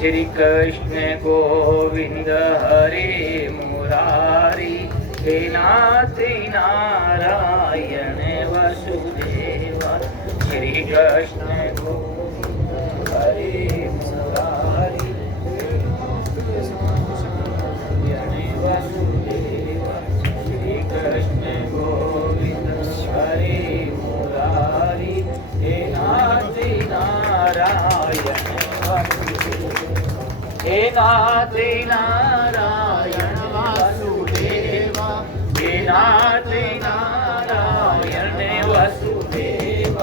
श्री कृष्ण गोविंद हरे मुरारी हे नाथ नारायण वसुदेव श्री कृष्ण गोविंद हरे मुरारी वसुदेव श्री कृष्ण गोविंद हरे मुरारी हे नाथ नारायण हे नाथ नारायण वासुदेव हे नाथ नारायण वसुदेव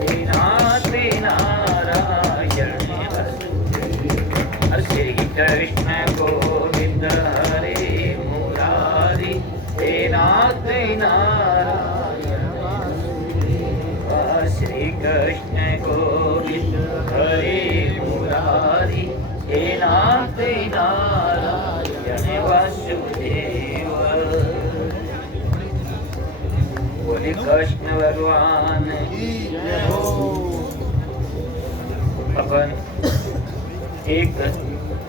हे नाथ नारायण वसुदेव श्री कृष्ण गोविंद हरे मुरारी हे नाथ नारायण वसुदेव श्री कृष्ण गोविंद हरे मुरारी हे नाथ नारायण वासुदेव। बोले कृष्ण भगवान अपन एक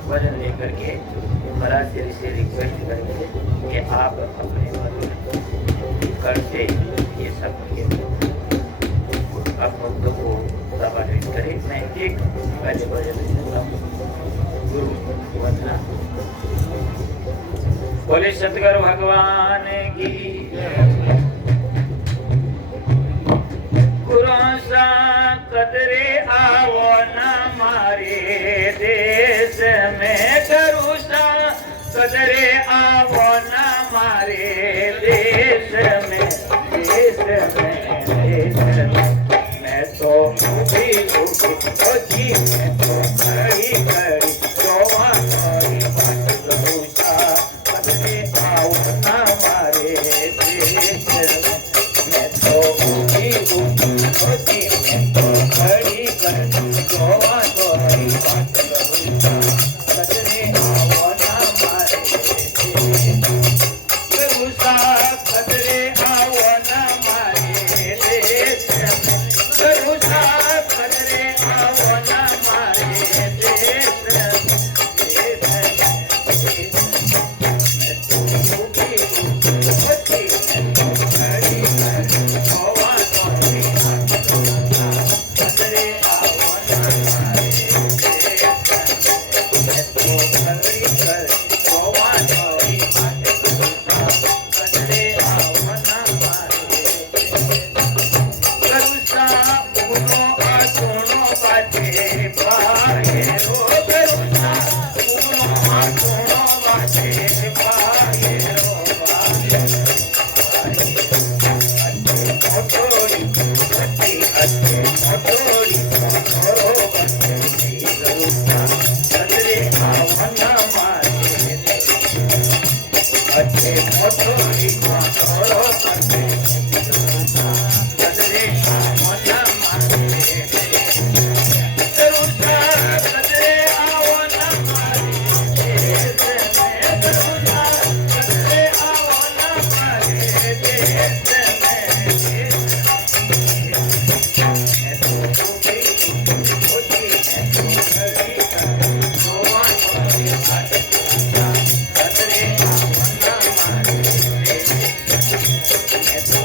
भजन लेकर के महाराज से रिक्वेस्ट करेंगे कि आप अपने मधुर करते ये सब आप भक्तों को प्रभावित करें। मैं एक पहले भजन लेता हूँ गुरु वंदना। बोले सतगुरु भगवान की गुरु सा कदरे आओ न मारे देश में गुरु सा कदरे आओ न मारे देश में मैं तो भी दुखी मैं तो खड़ी खड़ी जोवा खड़ी बात करूँ सा कदरे आओ न मारे देश मैं तो भी दुखी मैं तो खड़ी खड़ी जोवा खड़ी बात करूँ सा कदरे आओ न मारे करूँ सा कदरे आओ न मारे देश करूँ सा कदरे आओ न मारे देश मैं तो दुखी मैं तो खड़ी खड़ी जोवा खड़ी बात करूँ सा कदरे आओ न मारे देश मैं तो खड़ी खड़ी जोवा खड़ी बात करूँ सा कदरे आओ न मारे करुषा उनो आसोनो बाटे पाए रो करुषा उनो आसोनो बाटे पाए रो बाटे मोटोरी अटे मोटोरी मोटो बटे करुषा कदरे आओ न मारे अटे मोटोरी मोटो बटे करुषा कदरे आओ न मारे करुषा कदरे आओ न मारे देश में करुषा कदरे आओ न मारे देश में मैं तो दुखी मैं तो खड़ी खड़ी जोवा खड़ी बात करूँ सा कदरे आओ न मारे मैं तो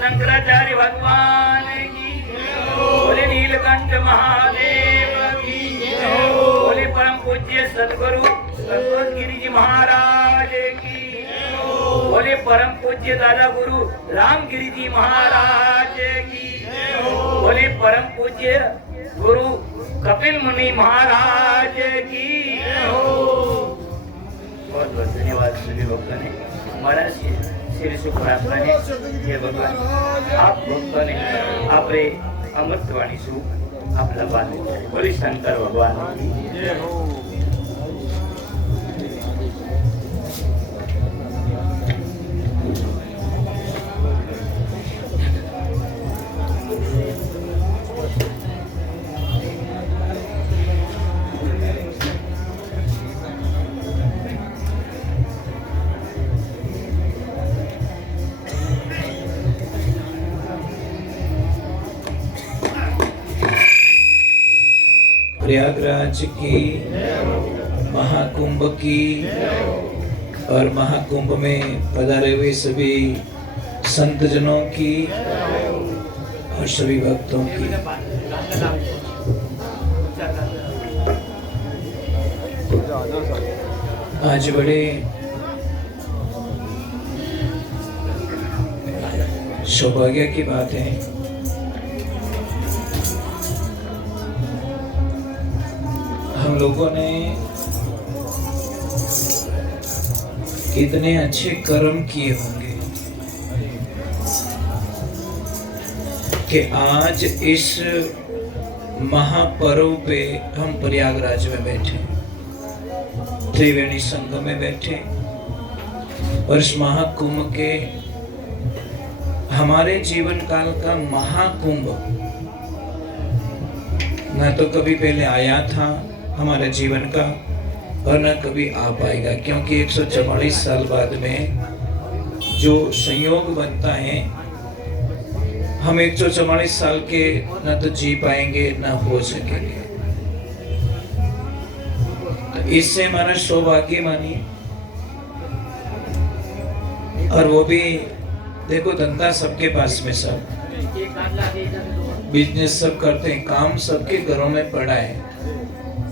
शंकराचार्य भगवान की, बोले नीलकंठ महादेव की, बोले परम पूज्य सदगुरु गिरी जी महाराज की, बोले परम पूज्य दादा गुरु रामगिरी जी महाराज की। बोले परम पूज्य गुरु कपिल मुनि महाराज की बहुत बहुत धन्यवाद सभी भक्तों ने महाराज श्री सुखरात्मा ने हे भगवान आप भक्तों ने आप रे अमृतवाणी सुख आप लबा बोली शंकर भगवान की जय हो। प्रयागराज की महाकुंभ की और महाकुंभ में पधारे हुए सभी संत जनों की और सभी भक्तों की आज बड़े सौभाग्य की बात है हम लोगों ने कितने अच्छे कर्म किए होंगे कि आज इस महापर्व पे हम प्रयागराज में बैठे, त्रिवेणी संगम में बैठे और इस महाकुंभ के हमारे जीवन काल का महाकुंभ न तो कभी पहले आया था हमारे जीवन का और न कभी आ पाएगा, क्योंकि 144 साल बाद में जो संयोग बनता है हम 144 साल के न तो जी पाएंगे न हो सकेंगे। तो इससे हमारा सौभाग्य मानिए। और वो भी देखो धंधा सबके पास में, सब बिजनेस सब करते हैं, काम सबके घरों में पड़ा है,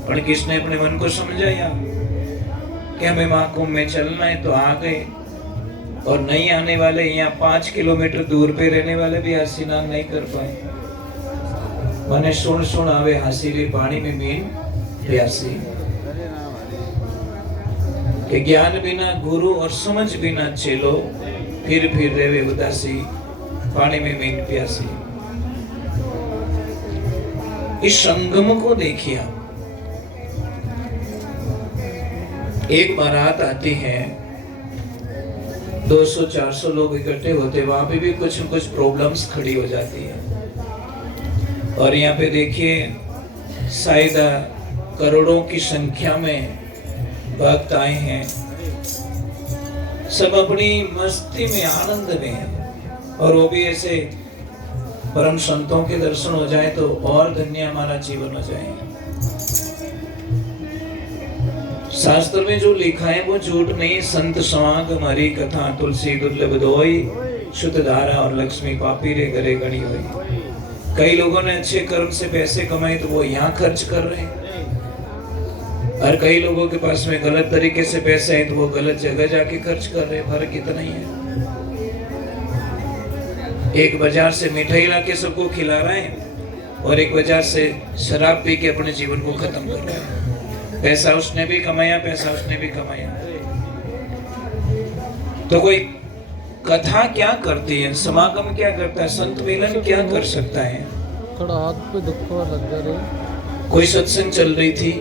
पर किसने अपने मन को समझाया कि हमें महाकुंभ में चलना है तो आ गए। और नहीं आने वाले यहाँ 5 किलोमीटर दूर पे रहने वाले भी आज स्नान नहीं कर पाए। मैंने सुन आवे हसीले पानी में मीन प्यासी कि ज्ञान बिना गुरु और समझ बिना चेलो फिर रेवे उदासी पानी में मीन प्यासी। इस संगम को देखिए, एक बारात आती है 200-400 लोग इकट्ठे होते, वहां पे भी कुछ न कुछ प्रॉब्लम्स खड़ी हो जाती है। और यहाँ पे देखिए शायद करोड़ों की संख्या में भक्त आए हैं, सब अपनी मस्ती में आनंद में हैं। और वो भी ऐसे परम संतों के दर्शन हो जाए तो और धन्य हमारा जीवन हो जाए। शास्त्र में जो लिखा है वो झूठ नहीं। संत समाग हमारी कथा तुलसी दुर्लभ दोई शुद्ध धारा और लक्ष्मी पापी रे घरे गणी हुई। कई लोगों ने अच्छे कर्म से पैसे कमाए तो वो यहाँ खर्च कर रहे हैं, और कई लोगों के पास में गलत तरीके से पैसे है तो वो गलत जगह जाके खर्च कर रहे हैं। फर्क इतना ही है। एक बाजार से मिठाई लाके सबको खिला रहा है और एक बाजार से शराब पी के अपने जीवन को खत्म कर रहा है। पैसा उसने भी कमाया, पैसा उसने भी कमाया। तो कोई कथा क्या करती है, समागम क्या करता है, संत मिलन क्या कर सकता है। थोड़ा हाथ पे दुख लग जा रही। कोई सत्संग चल रही थी,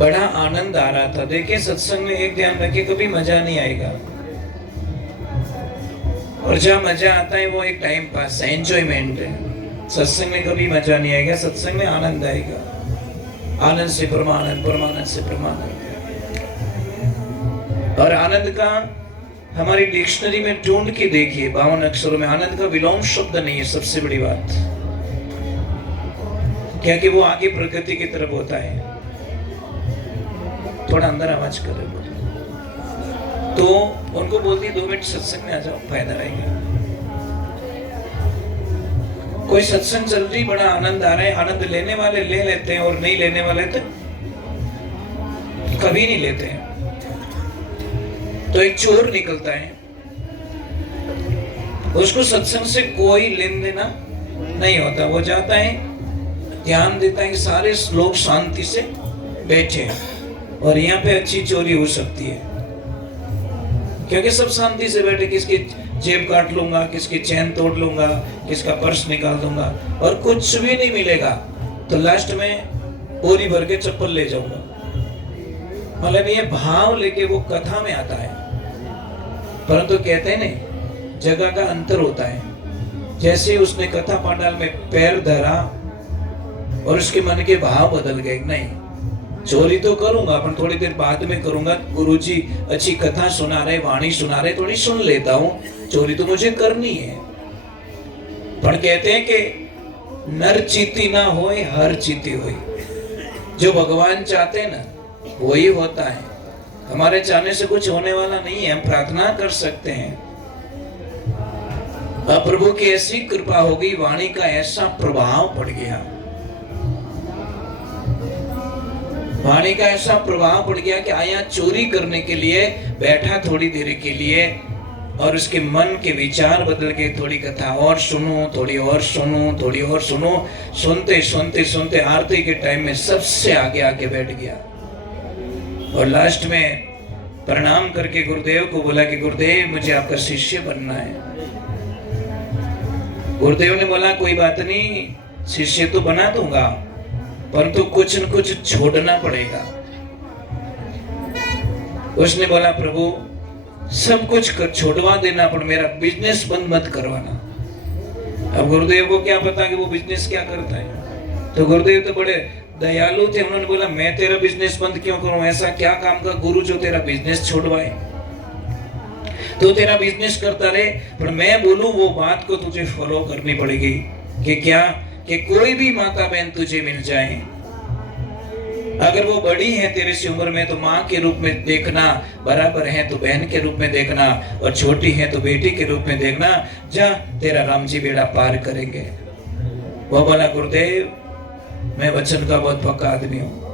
बड़ा आनंद आ रहा था। देखिए सत्संग में एक ध्यान रखिए, कभी मजा नहीं आएगा, और जहाँ मजा आता है वो एक टाइम पास है, एंजॉयमेंट है। सत्संग में कभी मजा नहीं आएगा, सत्संग में आनंद आएगा। आनंद से परमानंद, परमानंद से परमानंद। और आनंद का हमारी डिक्शनरी में ढूंढ के देखिए, 52 अक्षरों में आनंद का विलोम शब्द नहीं है। सबसे बड़ी बात क्या कि वो आगे प्रकृति की तरफ होता है। थोड़ा अंदर आवाज कर रहे तो उनको बोलती 2 मिनट सत्संग में आ जाओ, फायदा रहेगा। कोई सत्संग चल रही, बड़ा आनंद आ रहा है, आनंद लेने वाले ले लेते हैं और नहीं लेने वाले तो कभी नहीं लेते हैं। तो एक चोर निकलता है, उसको सत्संग से कोई लेन देना नहीं होता। वो जाता है, ध्यान देता है कि सारे लोग शांति से बैठे हैं और यहाँ पे अच्छी चोरी हो सकती है, क्योंकि सब शांति से बैठे। किसकी जेब काट लूंगा, किसकी चैन तोड़ लूंगा, किसका पर्स निकाल दूंगा और कुछ भी नहीं मिलेगा, तो लास्ट में बोरी भर के चप्पल ले जाऊंगा। मतलब ये भाव लेके वो कथा में आता है। परंतु कहते हैं नहीं, जगह का अंतर होता है। जैसे उसने कथा पांडाल में पैर धरा और उसके मन के भाव बदल गए, नहीं चोरी तो करूंगा पर थोड़ी देर बाद में करूंगा, गुरुजी अच्छी कथा सुना रहे, वाणी सुना रहे, थोड़ी सुन लेता हूं, चोरी तो मुझे करनी है। पर कहते हैं कि नर चीती ना होए हर चीती होए। जो भगवान चाहते हैं ना वही होता है। हमारे चाहने से कुछ होने वाला नहीं है, हम प्रार्थना कर सकते हैं। अब प्रभु की ऐसी कृपा हो गई, वाणी का ऐसा प्रभाव पड़ गया, वाणी का ऐसा प्रभाव पड़ गया कि आया चोरी करने के लिए बैठा थोड़ी देर के लिए, और उसके मन के विचार बदल के थोड़ी कथा और सुनो, थोड़ी और सुनो, थोड़ी और सुनो, सुनते सुनते सुनते आरती के टाइम में सबसे आगे आके बैठ गया और लास्ट में प्रणाम करके गुरुदेव को बोला कि गुरुदेव मुझे आपका शिष्य बनना है। गुरुदेव ने बोला कोई बात नहीं, शिष्य तो बना दूंगा, परंतु कुछ न कुछ छोड़ना पड़ेगा। उसने बोला प्रभु सब कुछ छोड़वा देना, पर मेरा बिजनेस बंद मत करवाना। अब गुरुदेव को क्या पता कि वो बिजनेस क्या करता है, तो गुरुदेव तो बड़े दयालु थे, उन्होंने बोला मैं तेरा बिजनेस बंद क्यों करूं, ऐसा क्या काम का गुरु जो तेरा बिजनेस छोड़वाए। तो तेरा बिजनेस करता रहे, पर मैं बोलूं वो बात को तुझे फॉलो करनी पड़ेगी कि क्या, कि कोई भी माता बहन तुझे मिल जाए, अगर वो बड़ी है तेरे से उम्र में तो माँ के रूप में देखना, बराबर है तो बहन के रूप में देखना, और छोटी है तो बेटी के रूप में देखना। जा तेरा राम जी बेड़ा पार करेंगे। वो बोला गुरुदेव मैं वचन का बहुत पक्का आदमी हूँ,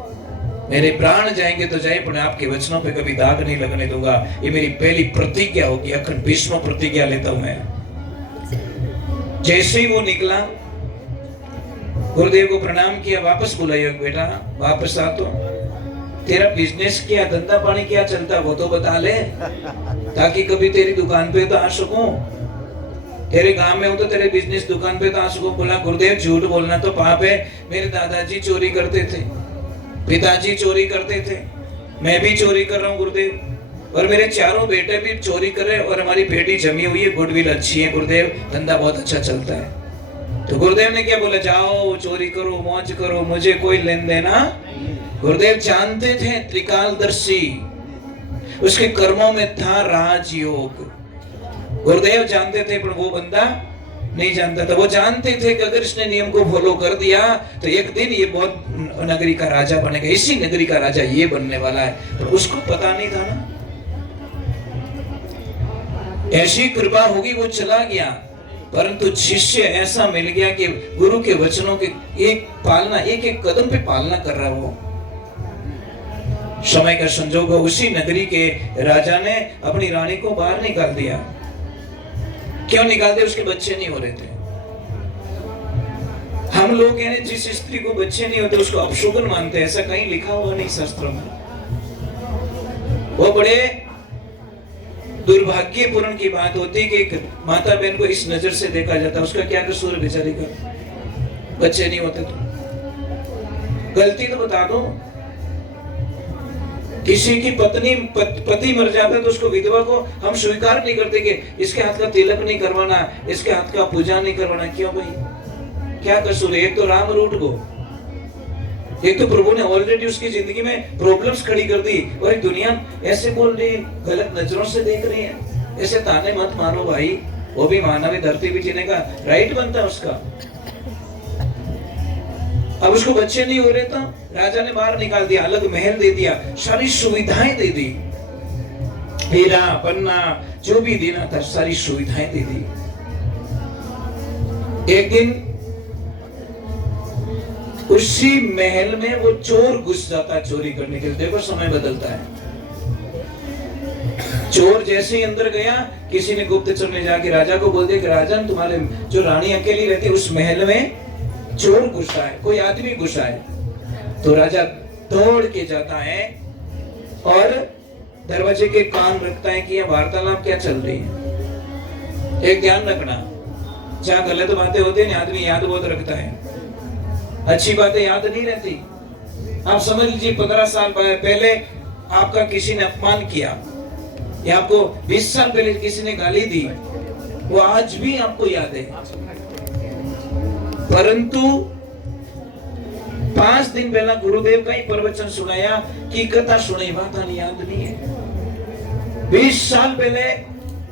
मेरे प्राण जाएंगे तो जाए, पर आपके वचनों पे कभी दाग नहीं लगने दूंगा। ये मेरी पहली प्रतिज्ञा होगी, अखंड भीष्म प्रतिज्ञा लेता हूं मैं। जैसे ही वो निकला, गुरुदेव को प्रणाम किया, वापस बुलाया, बेटा वापस आ, तो तेरा बिजनेस क्या, धंधा पानी क्या चलता वो तो बता ले, ताकि कभी तेरी दुकान पे तो आ सकूं, तेरे गांव में हूं तो तेरे बिजनेस दुकान पे तो आ सकूं। बोला गुरुदेव झूठ बोलना तो पाप है, मेरे दादाजी चोरी करते थे, पिताजी चोरी करते थे, मैं भी चोरी कर रहा हूँ गुरुदेव, और मेरे चारों बेटे भी चोरी कर रहे, और हमारी बेटी जमी हुई है, गुडविल अच्छी है गुरुदेव, धंधा बहुत अच्छा चलता है। तो गुरुदेव ने क्या बोला, जाओ चोरी करो, मौज करो, मुझे कोई लेन देना। गुरुदेव जानते थे त्रिकालदर्शी, उसके कर्मों में था राजयोग। गुरुदेव जानते थे, पर वो बंदा नहीं जानता था। वो जानते थे कि अगर इसने नियम को फॉलो कर दिया तो एक दिन ये बहुत नगरी का राजा बनेगा, इसी नगरी का राजा ये बनने वाला है, पर उसको पता नहीं था ना। ऐसी कृपा होगी, वो चला गया, परंतु शिष्य ऐसा मिल गया कि गुरु के वचनों के एक पालना, एक एक कदम पे पालना कर रहा। वो समय का संजोग हो, उसी नगरी के राजा ने अपनी रानी को बाहर निकाल दिया। क्यों निकाल दिया? उसके बच्चे नहीं हो रहे थे। हम लोग हैं जिस स्त्री को बच्चे नहीं होते उसको अपशुगन मानते हैं, ऐसा कहीं लिखा हुआ नहीं शास्त्रों में। वो बड़े दुर्भाग्यपूर्ण की बात होती है कि एक माता बहन को इस नजर से देखा जाता है, उसका क्या कसूर बेचारी का, बच्चे नहीं होते तो गलती तो बता दो। किसी की पति मर जाता है तो उसको, विधवा को हम स्वीकार नहीं करते कि इसके हाथ का तिलक नहीं करवाना, इसके हाथ का पूजा नहीं करवाना। क्यों भाई, क्या कसूर है? एक तो राम रूठ गो, एक तो प्रभु ने ऑलरेडी उसकी जिंदगी में प्रॉब्लम्स खड़ी कर दी, और एक दुनिया ऐसे बोल रही, गलत नजरों से देख रही है। ऐसे ताने मत मारो भाई, वो भी मानव है, धरती भी जीने का राइट बनता है उसका। अब उसको बच्चे नहीं हो रहे तो राजा ने बाहर निकाल दिया, अलग महल दे दिया, सारी सुविधाएं दे दी, हीरा पन्ना जो भी देना था सारी सुविधाएं दे दी। एक दिन उसी महल में वो चोर घुस जाता है चोरी करने के लिए। देखो समय बदलता है। चोर जैसे ही अंदर गया, किसी ने गुप्तचर ने जाके राजा को बोल दिया कि राजन, तुम्हारे जो रानी अकेली रहती है उस महल में चोर घुसा है, कोई आदमी घुसा है। तो राजा दौड़ के जाता है और दरवाजे के कान रखता है कि यह वार्तालाप क्या चल रही है। एक ध्यान रखना, जहां गलत बातें होती है आदमी याद बहुत रखता है, अच्छी बातें याद नहीं रहती। आप समझ लीजिए 15 साल पहले आपका किसी ने अपमान किया, या आपको 20 साल पहले किसी ने गाली दी, वो आज भी आपको याद है। परंतु 5 दिन पहला गुरुदेव का ही प्रवचन सुनाया कि कथा सुनी, बात याद नहीं है। 20 साल पहले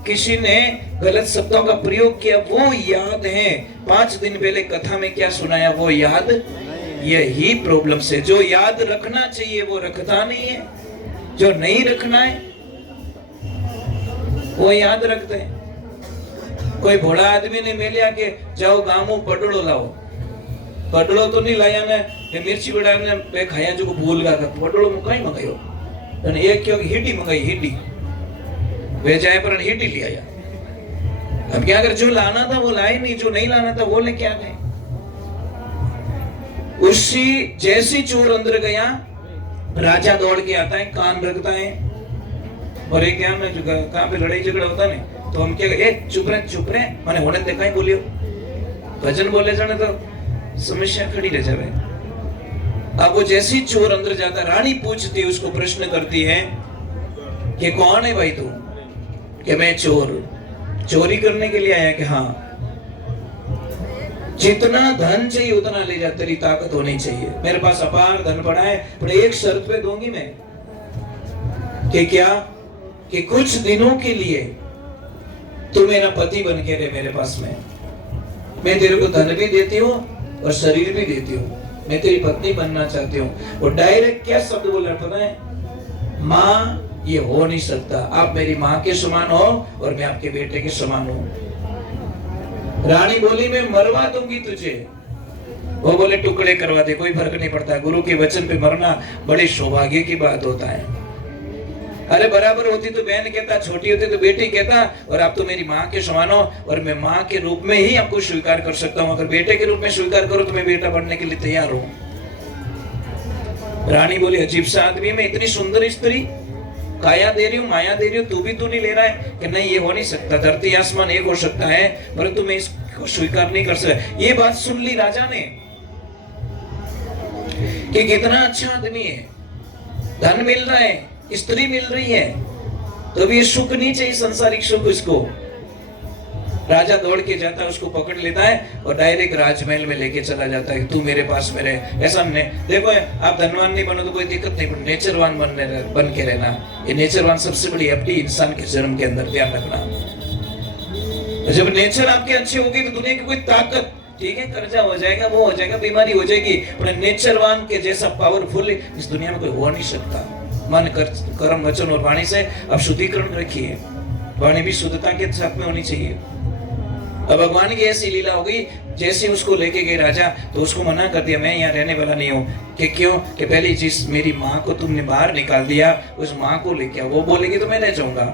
किसी ने गलत शब्दों का प्रयोग किया, वो याद है। 5 दिन पहले कथा में क्या सुनाया वो याद। यही प्रॉब्लम से जो याद रखना चाहिए वो रखता नहीं है, जो नहीं रखना है वो याद रखते हैं। कोई भोला आदमी ने मिलिया के जाओ गामो पटड़ो लाओ, पटड़ो तो नहीं लाया ने मिर्ची बड़ा ने पे खाया जो को भूल गया, पटड़ो मुकाई मंगायो અને एक क्यों हिडी मंगाई, हिडी वे जाए पर हिडी ले आया। अब क्या अगर जो लाना था वो लाए नहीं, जो नहीं लाना था वो लेके आ गए। उसी जैसी चोर अंदर गया, राजा दौड़ के आता है, कान रखता है। और एक क्या कहां पे लड़ाई झगड़ा होता है तो हम क्या चुप रहे माने होने देखा ही बोलियो, भजन बोले जाने तो समस्या खड़ी रह जावे। अब वो जैसी चोर अंदर जाता, रानी पूछती है उसको, प्रश्न करती है कि कौन है भाई तू? कि मैं चोरी करने के लिए आया। कि हाँ, जितना धन चाहिए उतना ले जा, तेरी ताकत होनी चाहिए। मेरे पास अपार धन पड़ा है, पर एक शर्त पे दूंगी मैं। कि क्या? कि कुछ दिनों के लिए तू मेरा पति बन के रहे मेरे पास में। मैं तेरे को धन भी देती हूँ और शरीर भी देती हूँ, मैं तेरी पत्नी बनना चाहती हूँ। और डायरेक्ट क्या शब्द बोल रहा पता है? माँ, ये हो नहीं सकता, आप मेरी माँ के समान हो और मैं आपके बेटे के समान हूँ। रानी बोली मैं मरवा दूंगी तुझे। वो बोले टुकड़े करवा दे, कोई फर्क नहीं पड़ता, गुरु के वचन पे मरना बड़े सौभाग्य की बात होता है। अरे बराबर होती तो बहन कहता, छोटी होती तो बेटी कहता, और आप तो मेरी माँ के समान हो और मैं माँ के रूप में ही आपको स्वीकार कर सकता हूँ। अगर बेटे के रूप में स्वीकार करो तो मैं बेटा बनने के लिए तैयार हूँ। रानी बोली अजीब सा आदमी, मैं इतनी सुंदर स्त्री काया दे रही हूँ, माया दे रही हूँ, तू भी तो नहीं ले रहा है। कि नहीं, ये हो नहीं सकता, धरती आसमान एक हो सकता है परंतु मैं इसको स्वीकार नहीं कर सकता। ये बात सुन ली राजा ने कि कितना अच्छा आदमी है, धन मिल रहा है, स्त्री मिल रही है, तो भी ये सुख नहीं चाहिए, संसारिक सुख। इसको राजा दौड़ के जाता है, उसको पकड़ लेता है और डायरेक्ट राजमहल में लेके चला जाता है। तू मेरे पास में रहे। ऐसा हमने देखो, आप धनवान नहीं बनो तो कोई दिक्कत नहीं, पर नेचरवान बन के रहना। ये नेचरवान सबसे बड़ी एफडी इंसान के जन्म के अंदर, ध्यान रखना। जब नेचर आपके अच्छे होगी तो दुनिया की कोई ताकत, ठीक है, कर्जा हो जाएगा, वो हो जाएगा, बीमारी हो जाएगी, पर नेचरवान के जैसा पावरफुल इस दुनिया में कोई हो नहीं सकता। मन, कर्म, वचन और वाणी से अब शुद्धिकरण रखिए। वाणी भी शुद्धता के साथ में होनी चाहिए। अब भगवान की ऐसी लीला हो गई, जैसे उसको लेके गए राजा तो उसको मना कर दिया, मैं यहाँ रहने वाला नहीं हूँ। कि क्यों? कि पहले जिस मेरी माँ को तुमने बाहर निकाल दिया उस माँ को लेके आओ, वो बोलेगी तो मैं रह जाऊंगा।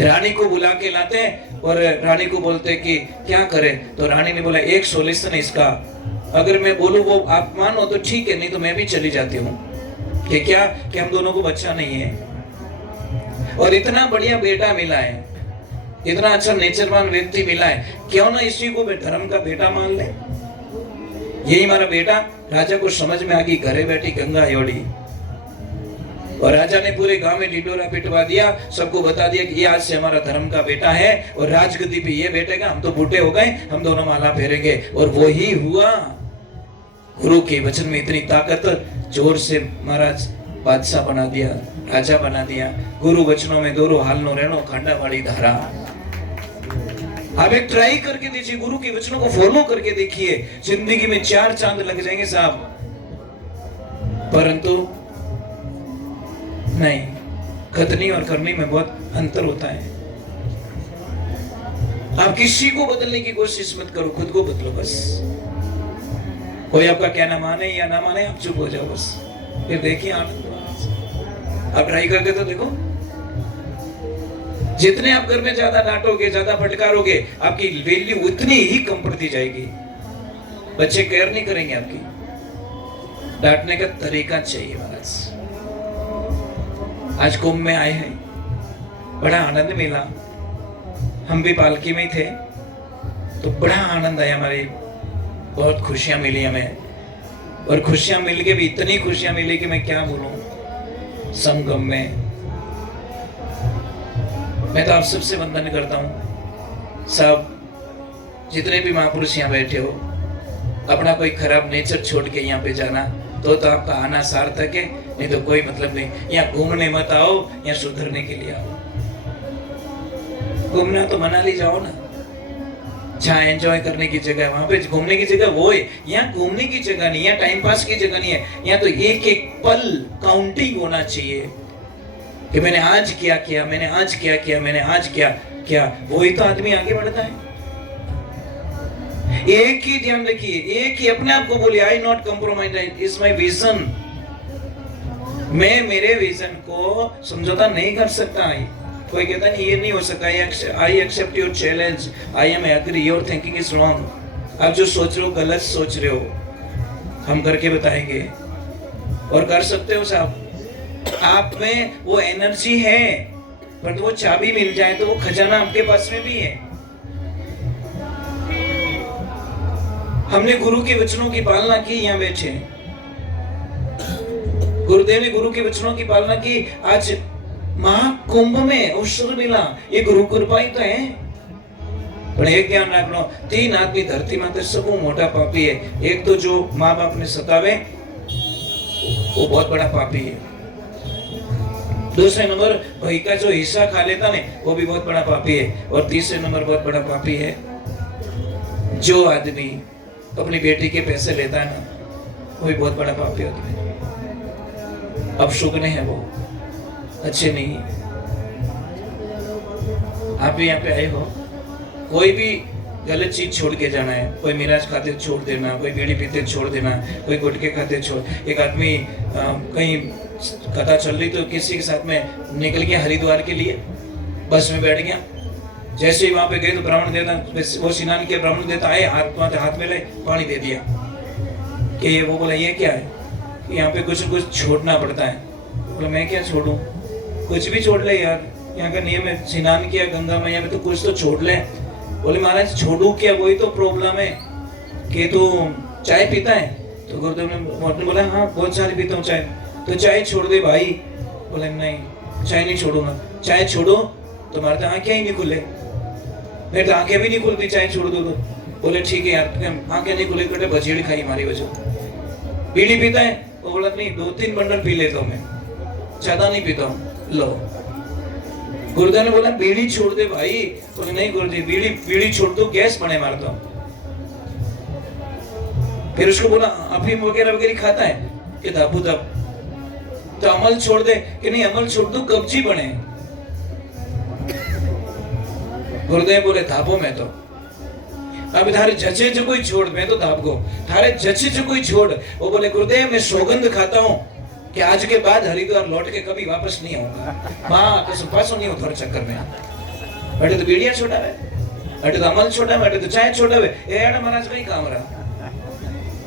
रानी को बुला के लाते हैं और रानी को बोलते कि क्या करे, तो रानी ने बोला एक सोल्यूशन इसका, अगर मैं बोलूं वो आप मानो तो ठीक है, नहीं तो मैं भी चली जाती हूँ। कि क्या? कि हम दोनों को बच्चा नहीं है और इतना बढ़िया बेटा मिला है, इतना अच्छा नेचरवान व्यक्ति मिला है, क्यों ना इसी को धर्म का बेटा मान ले। यही हमारा बेटा। राजा को समझ में आ गई, घरे बैठी गंगा योड़ी। और राजा ने पूरे गांव में ढिंडोरा पिटवा दिया, सबको बता दिया कि ये आज से हमारा धर्म का बेटा है और राजगद्दी पे ये बैठेगा। हम तो बूढ़े हो गए, हम दोनों माला फेरेंगे। और वो ही हुआ। गुरु के वचन में इतनी ताकत, जोर से महाराज बादशाह बना दिया, राजा बना दिया। गुरु वचनों में दोरो हालनो रहनो खंडा वाली धारा। आप एक ट्राई करके देखिए, गुरु के वचनों को फॉलो करके देखिए, जिंदगी में 4 चांद लग जाएंगे साहब। परंतु नहीं, कथनी और करनी में बहुत अंतर होता है। आप किसी को बदलने की कोशिश मत करो, खुद को बदलो बस। कोई आपका कहना माने या ना माने, आप चुप हो जाओ बस, फिर देखिए आनंद। आप ट्राई करके तो देखो, जितने आप घर में ज्यादा डांटोगे, ज्यादा फटकारोगे, आपकी वैल्यू उतनी ही कम पड़ती जाएगी। बच्चे केयर नहीं करेंगे आपकी। डांटने का तरीका चाहिए महाराज। आज कुंभ में आए हैं, बड़ा आनंद मिला। हम भी पालकी में थे तो बड़ा आनंद आया, हमारी बहुत खुशियां मिली हमें। और खुशियां मिल के भी इतनी खुशियां मिली कि मैं क्या बोलूं। संगम में मैं तो आप सबसे वंदन करता हूं। सब जितने भी महापुरुष यहाँ बैठे हो, अपना कोई खराब नेचर छोड़ के यहाँ पे जाना तो आपका आना सार्थक है, नहीं तो कोई मतलब नहीं। यहाँ घूमने मत आओ, यहाँ सुधरने के लिए आओ। घूमना तो मनाली जाओ ना, जहाँ एंजॉय करने की जगह, वहां पे घूमने की जगह वो है। यहाँ घूमने की जगह नहीं, यहाँ टाइम पास की जगह नहीं है। यहाँ तो एक एक पल काउंटिंग होना चाहिए कि मैंने आज क्या किया, मैंने आज क्या किया, मैंने आज क्या क्या। वही तो आदमी आगे बढ़ता है। एक ही ध्यान रखिए, एक ही अपने आप को बोलिए, I not compromise is my vision. मैं मेरे विजन को समझौता नहीं कर सकता। कोई कहता नहीं ये नहीं हो सकता, I accept your challenge, I am agree, your thinking is wrong. आप जो सोच रहे हो गलत सोच रहे हो, हम करके बताएंगे। और कर सकते हो साहब। आप में वो एनर्जी है, पर वो चाबी मिल जाए तो वो खजाना आपके पास में भी है। हमने गुरु के वचनों की पालना की, यहाँ बैठे गुरुदेव ने गुरु के वचनों की पालना की। आज महाकुंभ में अवसर मिला, ये गुरु कृपा ही तो है। पर एक ज्ञान रख लो, 3 आदमी धरती माते सबको मोटा पापी है। एक तो जो माँ बाप ने सतावे, वो बहुत बड़ा पापी है। दूसरे नंबर भाई का जो हिस्सा खा लेता ने, वो भी बहुत बड़ा पापी है। और तीसरे नंबर बहुत बड़ा पापी है जो आदमी अपनी बेटी के पैसे लेता है ना, वो भी बहुत बड़ा पापी आदमी है। अब शुगने हैं वो, अच्छे नहीं। आप भी यहाँ पे आए हो, कोई भी गलत चीज छोड़ के जाना है। कोई मिराज खाते छोड़ देना, कोई बीड़ी पीते छोड़ देना, कोई गुटखे खाते छोड़। एक आदमी कहीं कथा चल रही तो किसी के साथ में निकल गया हरिद्वार के लिए, बस में बैठ गया। जैसे ही वहां पे गए तो ब्राह्मण देता, वो स्नान किया, ब्राह्मण देता आए, हाथ में ले पानी दे दिया कि वो बोला ये क्या है, यहाँ पे कुछ कुछ छोड़ना पड़ता है। बोला मैं क्या छोड़ूं, कुछ भी छोड़ ले यार, यहाँ का नियम है, स्नान किया गंगा मैया में तो कुछ तो छोड़ ले। बोले महाराज छोड़ू क्या, वही तो प्रॉब्लम है कि तू चाय पीता है। तो गुरुदेव ने बोला हाँ बहुत सारी पीता हूँ चाय, तो चाय छोड़ दे भाई। बोले नहीं चाय नहीं छोड़ूंगा। चाय छोड़ो तुम्हारे तो आंखें ही नहीं खुले। मेरे तो आंखें भी नहीं खुलती चाय छोड़ दो तो। बोले ठीक है यार, आंखें नहीं खुले बेटे, भजीड़ी खाई हमारी वजह। बीड़ी पीता है, वो बोला नहीं 2-3 बंडल पी लेता हूँ मैं, ज्यादा नहीं पीता हूँ। लो गुरुदेव ने बोला बीड़ी छोड़ दे भाई। बोले नहीं गुरुदेव बीड़ी छोड़ दो, गैस बने मारता हूँ। फिर उसको बोला अफीम वगैरह खाता है कि दाबू दब, तो अमल छोड़ दे कि नहीं अमल छोड़ दो कब्जी बने। गुरुदेव बोले धापो मैं तो, अब थारे जचे जो कोई छोड़, मैं तो धाप गो, थारे जचे जो कोई छोड़। वो बोले गुरुदेव मैं सौगंध खाता हूँ कि आज के बाद हरिद्वार लौट के कभी वापस नहीं आऊंगा। माँ तो सुपासो नहीं हो थोड़े चक्कर में। अटे तो बीड़िया छोड़ा है, अटे तो अमल छोड़ा है, अटे तो चाय छोड़ा है। ए अड़ा महाराज कहीं काम रहा,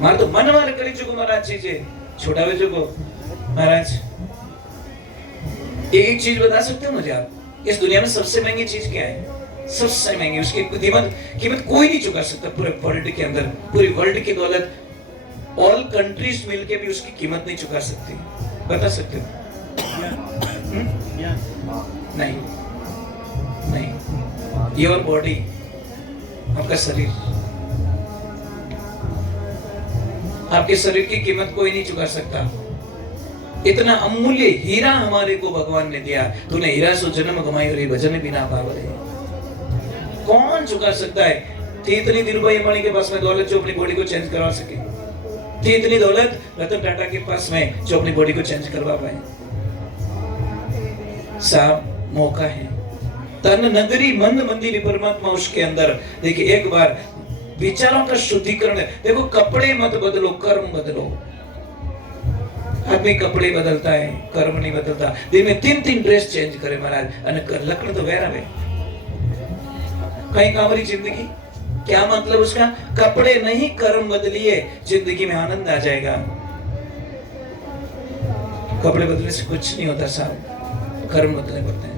मार तो मन मार करी चुको महाराज चीजें छोड़ावे चुको महाराज। एक चीज बता सकते हो मुझे आप, इस दुनिया में सबसे महंगी चीज क्या है? सबसे महंगी, उसकी कीमत कोई नहीं चुका सकता पूरे वर्ल्ड के अंदर। पूरी वर्ल्ड की दौलत ऑल कंट्रीज मिलके भी उसकी कीमत नहीं चुका सकती। बता सकते हो? नहीं नहीं, योर बॉडी, आपका शरीर, आपके शरीर की कीमत कोई नहीं चुका सकता। इतना अमूल्य हीरा हमारे को भगवान ने दिया। तूने हीरा सो जन्म कमाई और भजन बिना पावले, कौन चुका सकता है? थी इतनी धीरूभाई अंबानी के पास में दौलत जो अपनी बॉडी को चेंज करवा सके, थी इतनी दौलत रतन टाटा के पास में जो अपनी बॉडी को चेंज करवा पाए। साहब मौका है, तन नगरी मन मंदिर परमात्मा उसके अंदर। देखिए एक बार विचारों का शुद्धिकरण। देखो कपड़े मत बदलो, कर्म बदलो। आदमी कपड़े बदलता है, कर्म नहीं बदलता। दिन में 3-3 ड्रेस चेंज करे महाराज, અને લખણ તો વેરાવે कहीं कांवरी जिंदगी। क्या मतलब उसका? कपड़े नहीं कर्म बदलिए, जिंदगी में आनंद आ जाएगा। कपड़े बदलने से कुछ नहीं होता साहब, कर्म बदलने पड़ते हैं।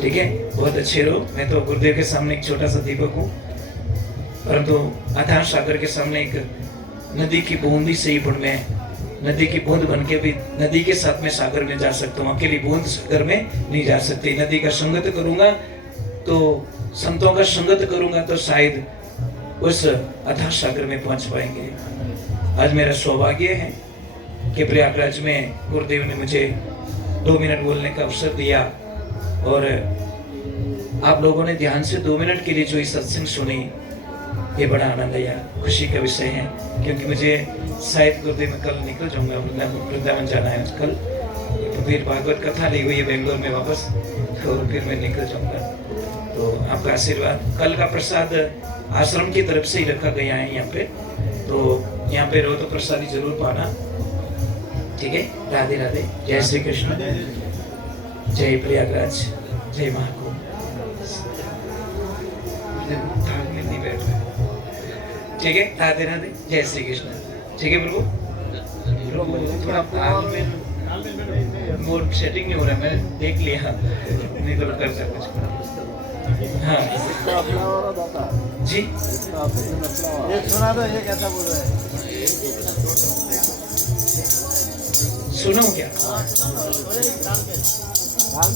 ठीक है, बहुत अच्छे रहो। मैं तो गुरुदेव के सामने एक छोटा सा दीपक हूँ, परंतु अथाह सागर के सामने एक नदी की बूंदी से ही पण मैं नदी की बूंद बन के भी नदी के साथ में सागर में जा सकता हूँ। अकेली बूंद सागर में नहीं जा सकती। नदी का संगत करूंगा तो, संतों का संगत करूंगा तो शायद उस अथाह सागर में पहुंच पाएंगे। आज मेरा सौभाग्य है कि प्रयागराज में गुरुदेव ने मुझे 2 मिनट बोलने का अवसर दिया, और आप लोगों ने ध्यान से 2 मिनट के लिए जो इस सत्संग सुनी, ये बड़ा आनंद या खुशी का विषय है। क्योंकि मुझे शायद गुरुदेव में कल निकल जाऊंगा, वृंदावन जाना है कल, तो फिर भागवत कथा ली हुई है बेंगलोर में वापस, तो फिर मैं निकल जाऊंगा। तो आपका आशीर्वाद, कल का प्रसाद आश्रम की तरफ से ही रखा गया है यहाँ पे, तो यहाँ पे रहो तो प्रसादी जरूर पाना। ठीक है, राधे राधे, जय श्री कृष्ण, जय प्रयागराज, जय महाकुंभ। ठीक है, राधे राधे, जय श्री कृष्ण। ठीक है प्रभु, थोड़ा भाग में मोर सेटिंग नहीं हो रहा, मैंने देख लिया, नहीं तो कर सकता। हाँ जी, ये सुना दो, ये कैसा बोल रहा है? सुनो क्या?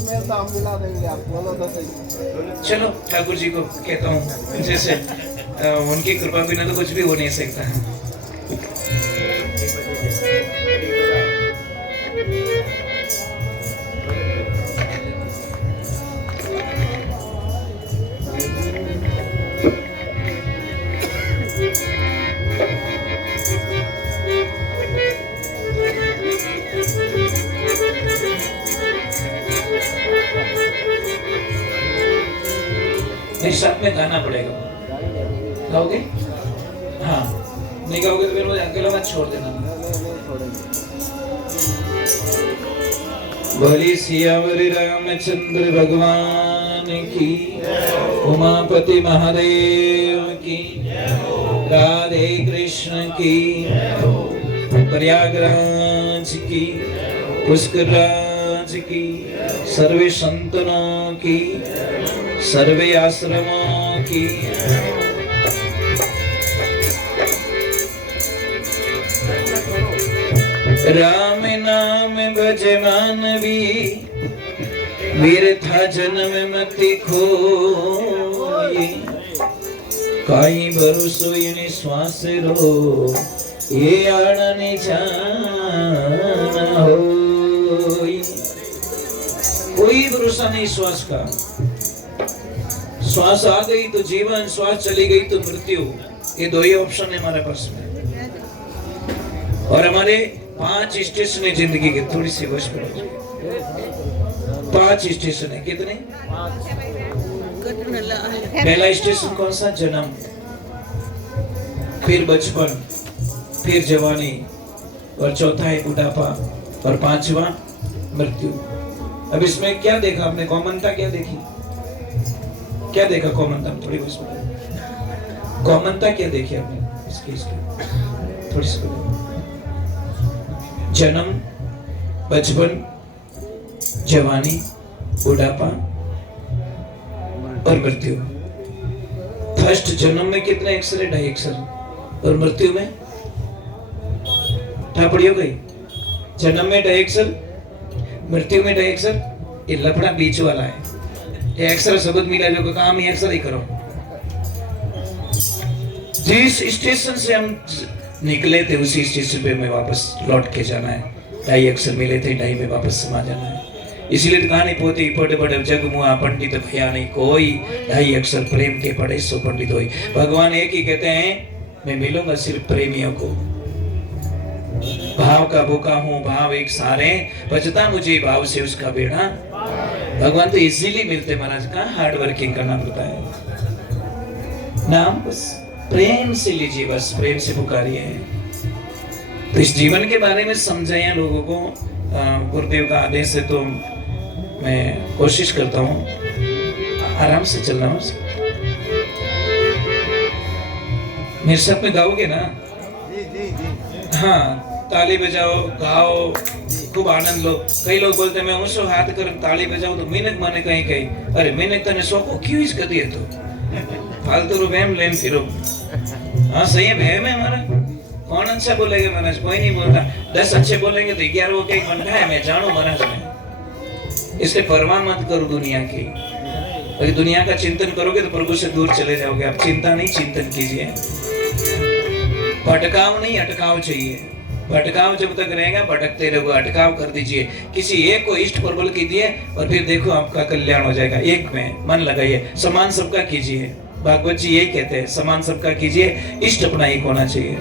में तो हम मिला देंगे, आप बोलो तो सही। चलो, ठाकुर जी को कहता हूँ, जैसे उनकी कृपा बिना तो कुछ भी हो नहीं सकता। इस साथ में गाना पड़ेगा, गाओगे? हाँ, नहीं गाओगे तो फिर मुझे अकेला मत छोड़ देना। बोली सियावर रामचंद्र भगवान की, उमापति महादेव की, राधे कृष्ण की, प्रयागराज की, पुष्कराज की, सर्वे संतनों की, सर्वे आश्रमों की। राम नाम भजे मानवी, वीरथा जन्म मति खोई, काई भरोसो इने श्वास रो, ये आड़ने जाना होई। कोई भरोसा नहीं श्वास का। श्वास आ गई तो जीवन, श्वास चली गई तो मृत्यु। ये दो ही ऑप्शन है हमारे पास में। और हमारे 5 स्टेशन है जिंदगी के, थोड़ी सी बस में 5 स्टेशन है। कितने? पहला स्टेशन कौन सा? जन्म, फिर बचपन, फिर जवानी, और चौथा है बुढ़ापा, और 5वां मृत्यु। अब इसमें क्या देखा आपने? कॉमनता क्या देखी? क्या देखा कॉमनता? थोड़ी बस कॉमनता क्या देखी आपने इसकी थोड़ी सी? जन्म, बचपन, जवानी, बुढ़ापा और मृत्यु। फर्स्ट जन्म में कितने अक्षर है? 2.5 अक्षर। और मृत्यु में ठापड़ी हो गई। जन्म में 2.5 अक्षर, मृत्यु में 2.5 अक्षर। ये लफड़ा बीच वाला है। ये अक्षर शब्द मिला जो काम ही अक्षर ही करो। जिस स्टेशन से हम निकले थे उसी स्टेशन पे हमें वापस लौट के जाना है। 2.5 अक्षर मिले थे, 2.5 में वापस समा जाना है। इसलिए तो कहानी पोती पढ़ पढ़ जग मुआ पंडित भया नहीं कोई, 2.5 अक्षर प्रेम के पढ़े सो पंडित होई। भगवान एक ही कहते हैं, मैं मिलूंगा सिर्फ प्रेमियों को। भाव का भूखा हूँ, भाव एक सारे, बचता मुझे भाव से उसका बेड़ा। भगवान तो इजीली मिलते महाराज, का हार्ड वर्किंग करना पड़ता है। नाम बस प्रेम से लीजिए, बस प्रेम से पुकारिए। तो इस जीवन के बारे में समझाया लोगों को गुरुदेव का आदेश है, तो मैं कोशिश करता हूँ आराम से चलना हूँ। मेरे साथ में गाओगे ना? जी जी जी। हाँ, ताली बजाओ, गाओ, खूब आनंद लो। कई लोग बोलते मैं ऊंचो हाथ कर ताली बजाऊं तो मिनक माने कहीं कहीं, अरे मिनक तने सोको क्यों इस कर दिए तो फालतू रो वहम लेन फिरो। हाँ सही है, वहम है हमारा। कौन अच्छा बोलेगा महाराज? कोई नहीं बोलता। 10 अच्छे बोलेंगे तो 11 वो कहीं बनता है, मैं जानू महाराज में। इसलिए परवाह मत करो दुनिया की। अगर दुनिया का चिंतन करोगे तो प्रभु से दूर चले जाओगे। आप चिंता नहीं, चिंतन कीजिए। भटकाव नहीं, अटकाव चाहिए। भटकाव जब तक रहेगा भटकते रहोगे, अटकाव कर दीजिए। किसी एक को इष्ट प्रबल कीजिए और फिर देखो आपका कल्याण हो जाएगा। एक में मन लगाइए, समान सबका कीजिए। भागवत जी यही कहते हैं, समान सबका कीजिए, इष्ट अपना एक होना चाहिए।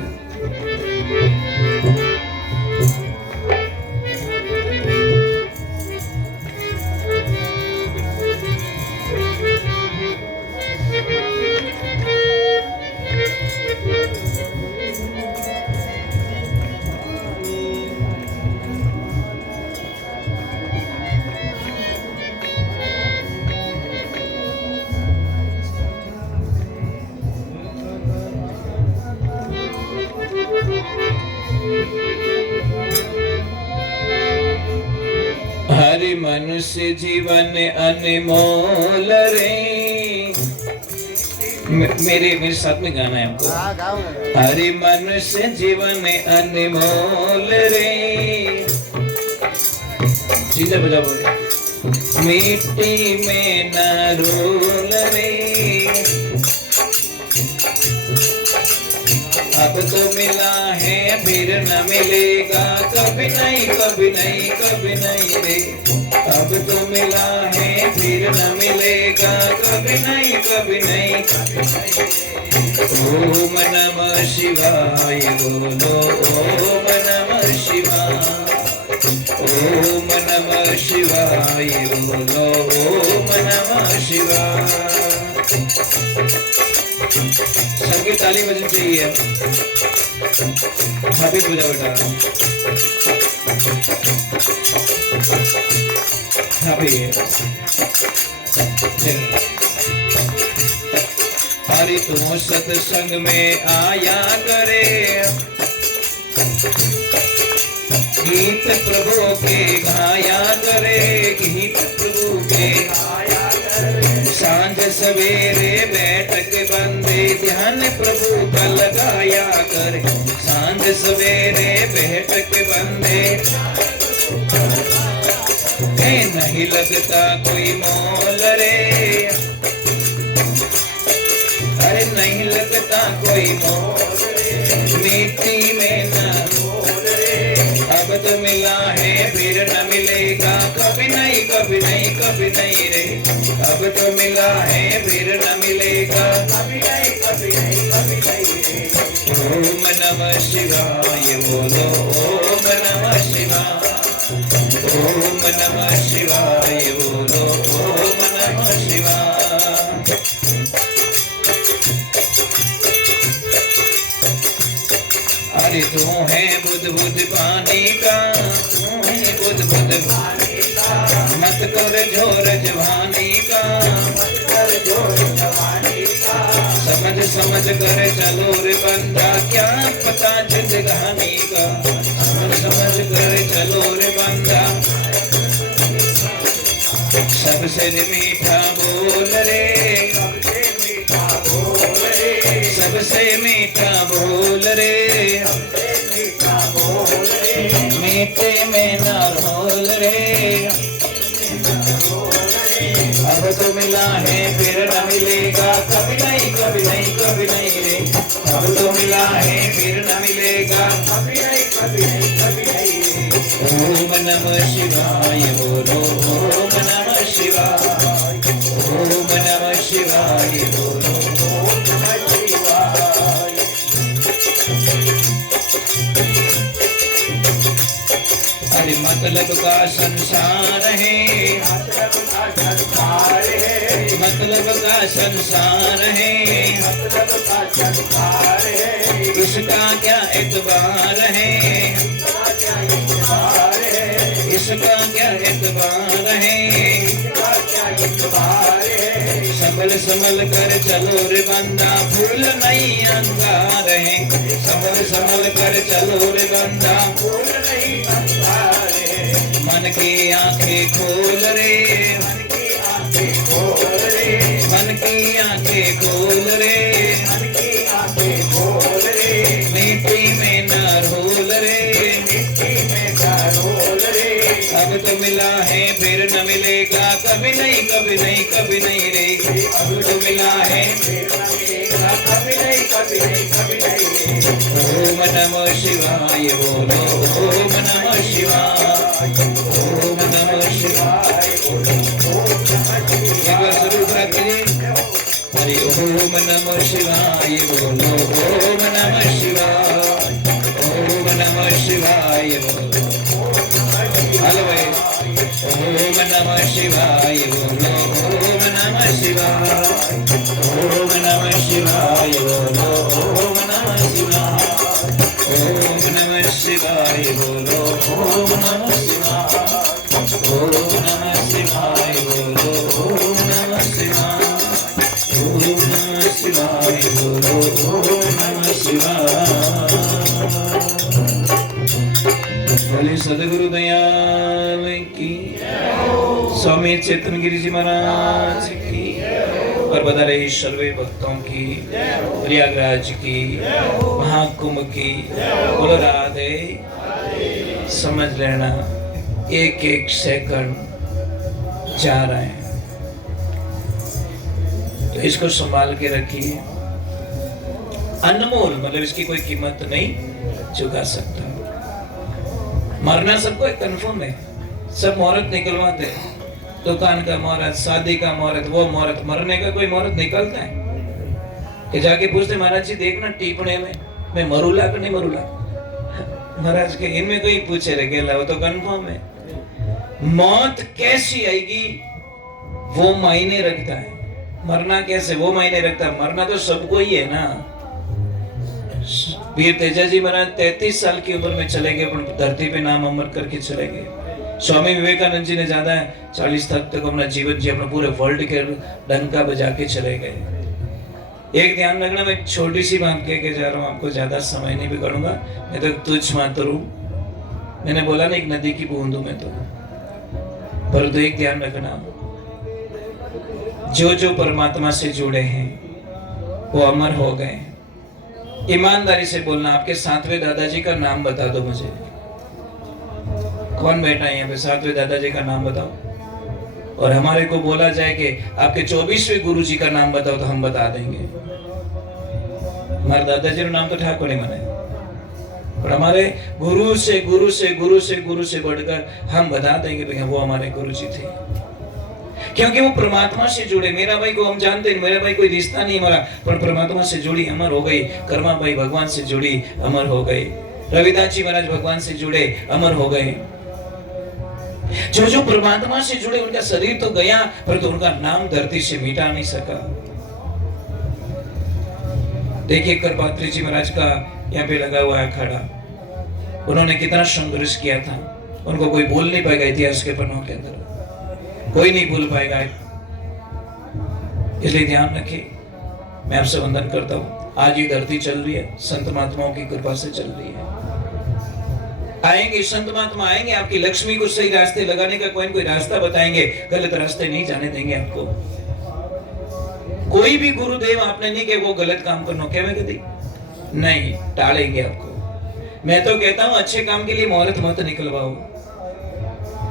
हरि मनुष्य जीवन अनमोल रे। मेरे साथ में गाना है आपको। हाँ गाओ ना। हरि मनुष्य जीवन अनमोल रे। चीजें बजा बोले, मिट्टी में न रोल रे। अब तो मिला है फिर न मिलेगा, कभी नहीं कभी नहीं कभी नहीं रे। अब तो मिला है फिर न मिलेगा, कभी नहीं कभी नहीं कभी नहीं। ओम नमः शिवाय बोलो, ओम नमः शिवाय, ओम नमः शिवाय बोलो, ओम नमः शिवाय। सबकी ताली बजनी चाहिए। हाफिज बजा बेटा, हाफिज। हरि तुम सत्संग में आया करे, गीत प्रभु के गाया करे, गीत प्रभु के गाया करे। सांझ सवेरे बैठक बंदे, ध्यान प्रभु का लगाया करे। सांझ सवेरे बैठक बंदे, नहीं लगता कोई मोल रे। अरे नहीं लगता कोई मोल रे, मिट्टी में न मोल रे। अब तो मिला है फिर न मिलेगा, कभी नहीं कभी नहीं कभी नहीं रे। अब तो मिला है फिर न मिलेगा, कभी नहीं कभी नहीं कभी नहीं रे। ओम नमः शिवाय बोलो, ओम नमः शिवाय, ओम नमः शिवाय बोलो, ओम नमः शिवाय। अरे तू है बुद्ध बुद्ध पानी का, तू है बुद्ध बुद्ध पानी का। मत कर जोर जवानी का, मत कर जोर जवानी का। समझ समझ कर चलो रे बंदा, क्या पता जिंदगानी का। समझ समझ कर चलो रे बंदा, सबसे मीठा बोल रे, सबसे मीठा बोल रे, सबसे मीठा बोल रे, सबसे मीठा बोल रे। मीठे में न रोल रे, अब तो मिला है फिर न मिलेगा, कभी नहीं कभी नहीं कभी नहीं रे। अब तो मिला है फिर न मिलेगा, कभी नहीं कभी नहीं कभी नहीं रे। ओम नमः शिवाय बोलो, ओम नमः शिवाय, ओम नमः शिवाय बोलो, ओम नमः शिवाय। अरे मतलब का संसार है, मतलब का संसार है, मतलब का संसार है, मतलब का संसार है। इस इसका क्या एतबार है, इसका क्या एतबार है, संभल संभल कर चलो रे बंदा, फूल नहीं अंगार है, संभल संभल कर चलो रे बंदा, फूल नहीं अंगार है। मन की आंखें खोल रे, मन की आंखें खोल रे, मन की आंखें खोल रे, मन की आंखें खोल रे, मिट्टी में न रोल रे, मिट्टी में न रोल रे। अब तो मिला है फिर न मिलेगा, कभी नहीं कभी नहीं कभी नहीं रे। अब तो मिला है फिर न मिलेगा, कभी नहीं कभी नहीं कभी नहीं रे। ओम नमः शिवाय बोलो, ओम नमः शिवाय, ओम नमः शिवाय बोलो, एक बार जरूर प्रार्थना कीजिए। हरि ओम नमः शिवाय बोलो, ओम नमः शिवाय, ओम नमः शिवाय बोलो। हेलो भाई, ओम नमः शिवाय बोलो, ओम नमः शिवाय, ओम नमः शिवाय बोलो, ओम नमः शिवाय, ओम नमः शिवाय बोलो, ओम नमः शिवाय, ओम नमः शिवाय बोलो, ओम नमः शिवाय, ओम नमः शिवाय बोलो, ओम नमः शिवाय। बोले सदगुरु दयाल की, स्वामी चेतन गिरि जी महाराज की, और बता रहे सर्वे भक्तों की, प्रयागराज की, महाकुंभ की, बोलो राधे। समझ लेना एक एक सेकंड जा रहे हैं, तो इसको संभाल के रखिए। अनमोल मतलब इसकी कोई कीमत नहीं चुका सकता। मरना सबको एक कंफर्म है, सब मुहूर्त निकलवाते हैं, दुकान का मुहूर्त, शादी का मुहूर्त, वो मुहूर्त, मरने का कोई मुहूर्त निकलता है कि जाके पूछते महाराज जी देखना टीपणे में मैं मरूला कि नहीं मरूला। महाराज के इनमें कोई पूछे रे गेला, वो तो कंफर्म है। मौत कैसी आएगी वो मायने रखता है, मरना कैसे वो मायने रखता है। मरना तो सबको ही है ना। वीर तेजा जी महाराज 33 साल की उम्र में चले गए, धरती पे नाम अमर करके चले गए। स्वामी विवेकानंद जी ने ज्यादा 40 तक अपना जीवन जी अपना पूरे वर्ल्ड के डंका बजा के चले गए। एक ध्यान रखना, मैं छोटी सी बात कह के जा रहा हूँ, आपको ज्यादा समय नहीं बिगाड़ूंगा, मैं तो तुझ मात्र हूँ। मैंने बोला ना एक नदी की बूंद हूं मैं तो, परंतु एक ध्यान रखना, जो जो परमात्मा से जुड़े हैं वो अमर हो गए। ईमानदारी से बोलना, आपके सातवें दादाजी का नाम बता दो मुझे। कौन बैठा है यहाँ पे? सातवें दादाजी का नाम बताओ। और हमारे को बोला जाए कि आपके 24वें गुरु जी का नाम बताओ, तो हम बता देंगे। हमारे दादाजी का नाम तो ठाकुर ने मनाया, और हमारे गुरु से गुरु से गुरु से गुरु से बढ़कर हम बता देंगे भैया वो हमारे गुरु जी थे, क्योंकि वो परमात्मा से जुड़े। मेरा भाई को हम जानते हैं, मेरा भाई कोई रिश्ता नहीं हमारा, पर परमात्मा से जुड़ी अमर हो गई। कर्मा भाई भगवान से जुड़ी अमर हो गए। रविदास जी महाराज भगवान से जुड़े अमर हो गए। जो जो परमात्मा से जुड़े उनका शरीर तो गया, परंतु उनका नाम धरती से मिटा नहीं सका। देखिए करपात्री जी महाराज का यहाँ पे लगा हुआ है खड़ा, उन्होंने कितना संघर्ष किया था, उनको कोई भूल नहीं पाएगा। इतिहास के पन्नों के अंदर कोई नहीं भूल पाएगा, इसलिए ध्यान रखिए। मैं आपसे वंदन करता हूँ। आज ये धरती चल रही है, संत महात्माओं की कृपा से चल रही है। आएंगे संत महात्मा, आएंगे आपकी लक्ष्मी को सही रास्ते लगाने का कोई न कोई रास्ता बताएंगे, गलत रास्ते नहीं जाने देंगे आपको। कोई भी गुरुदेव आपने नहीं कि वो गलत काम करना, क्या मैं कभी नहीं, टालेंगे आपको। मैं तो कहता हूं अच्छे काम के लिए मुहूर्त मत निकलवाओ।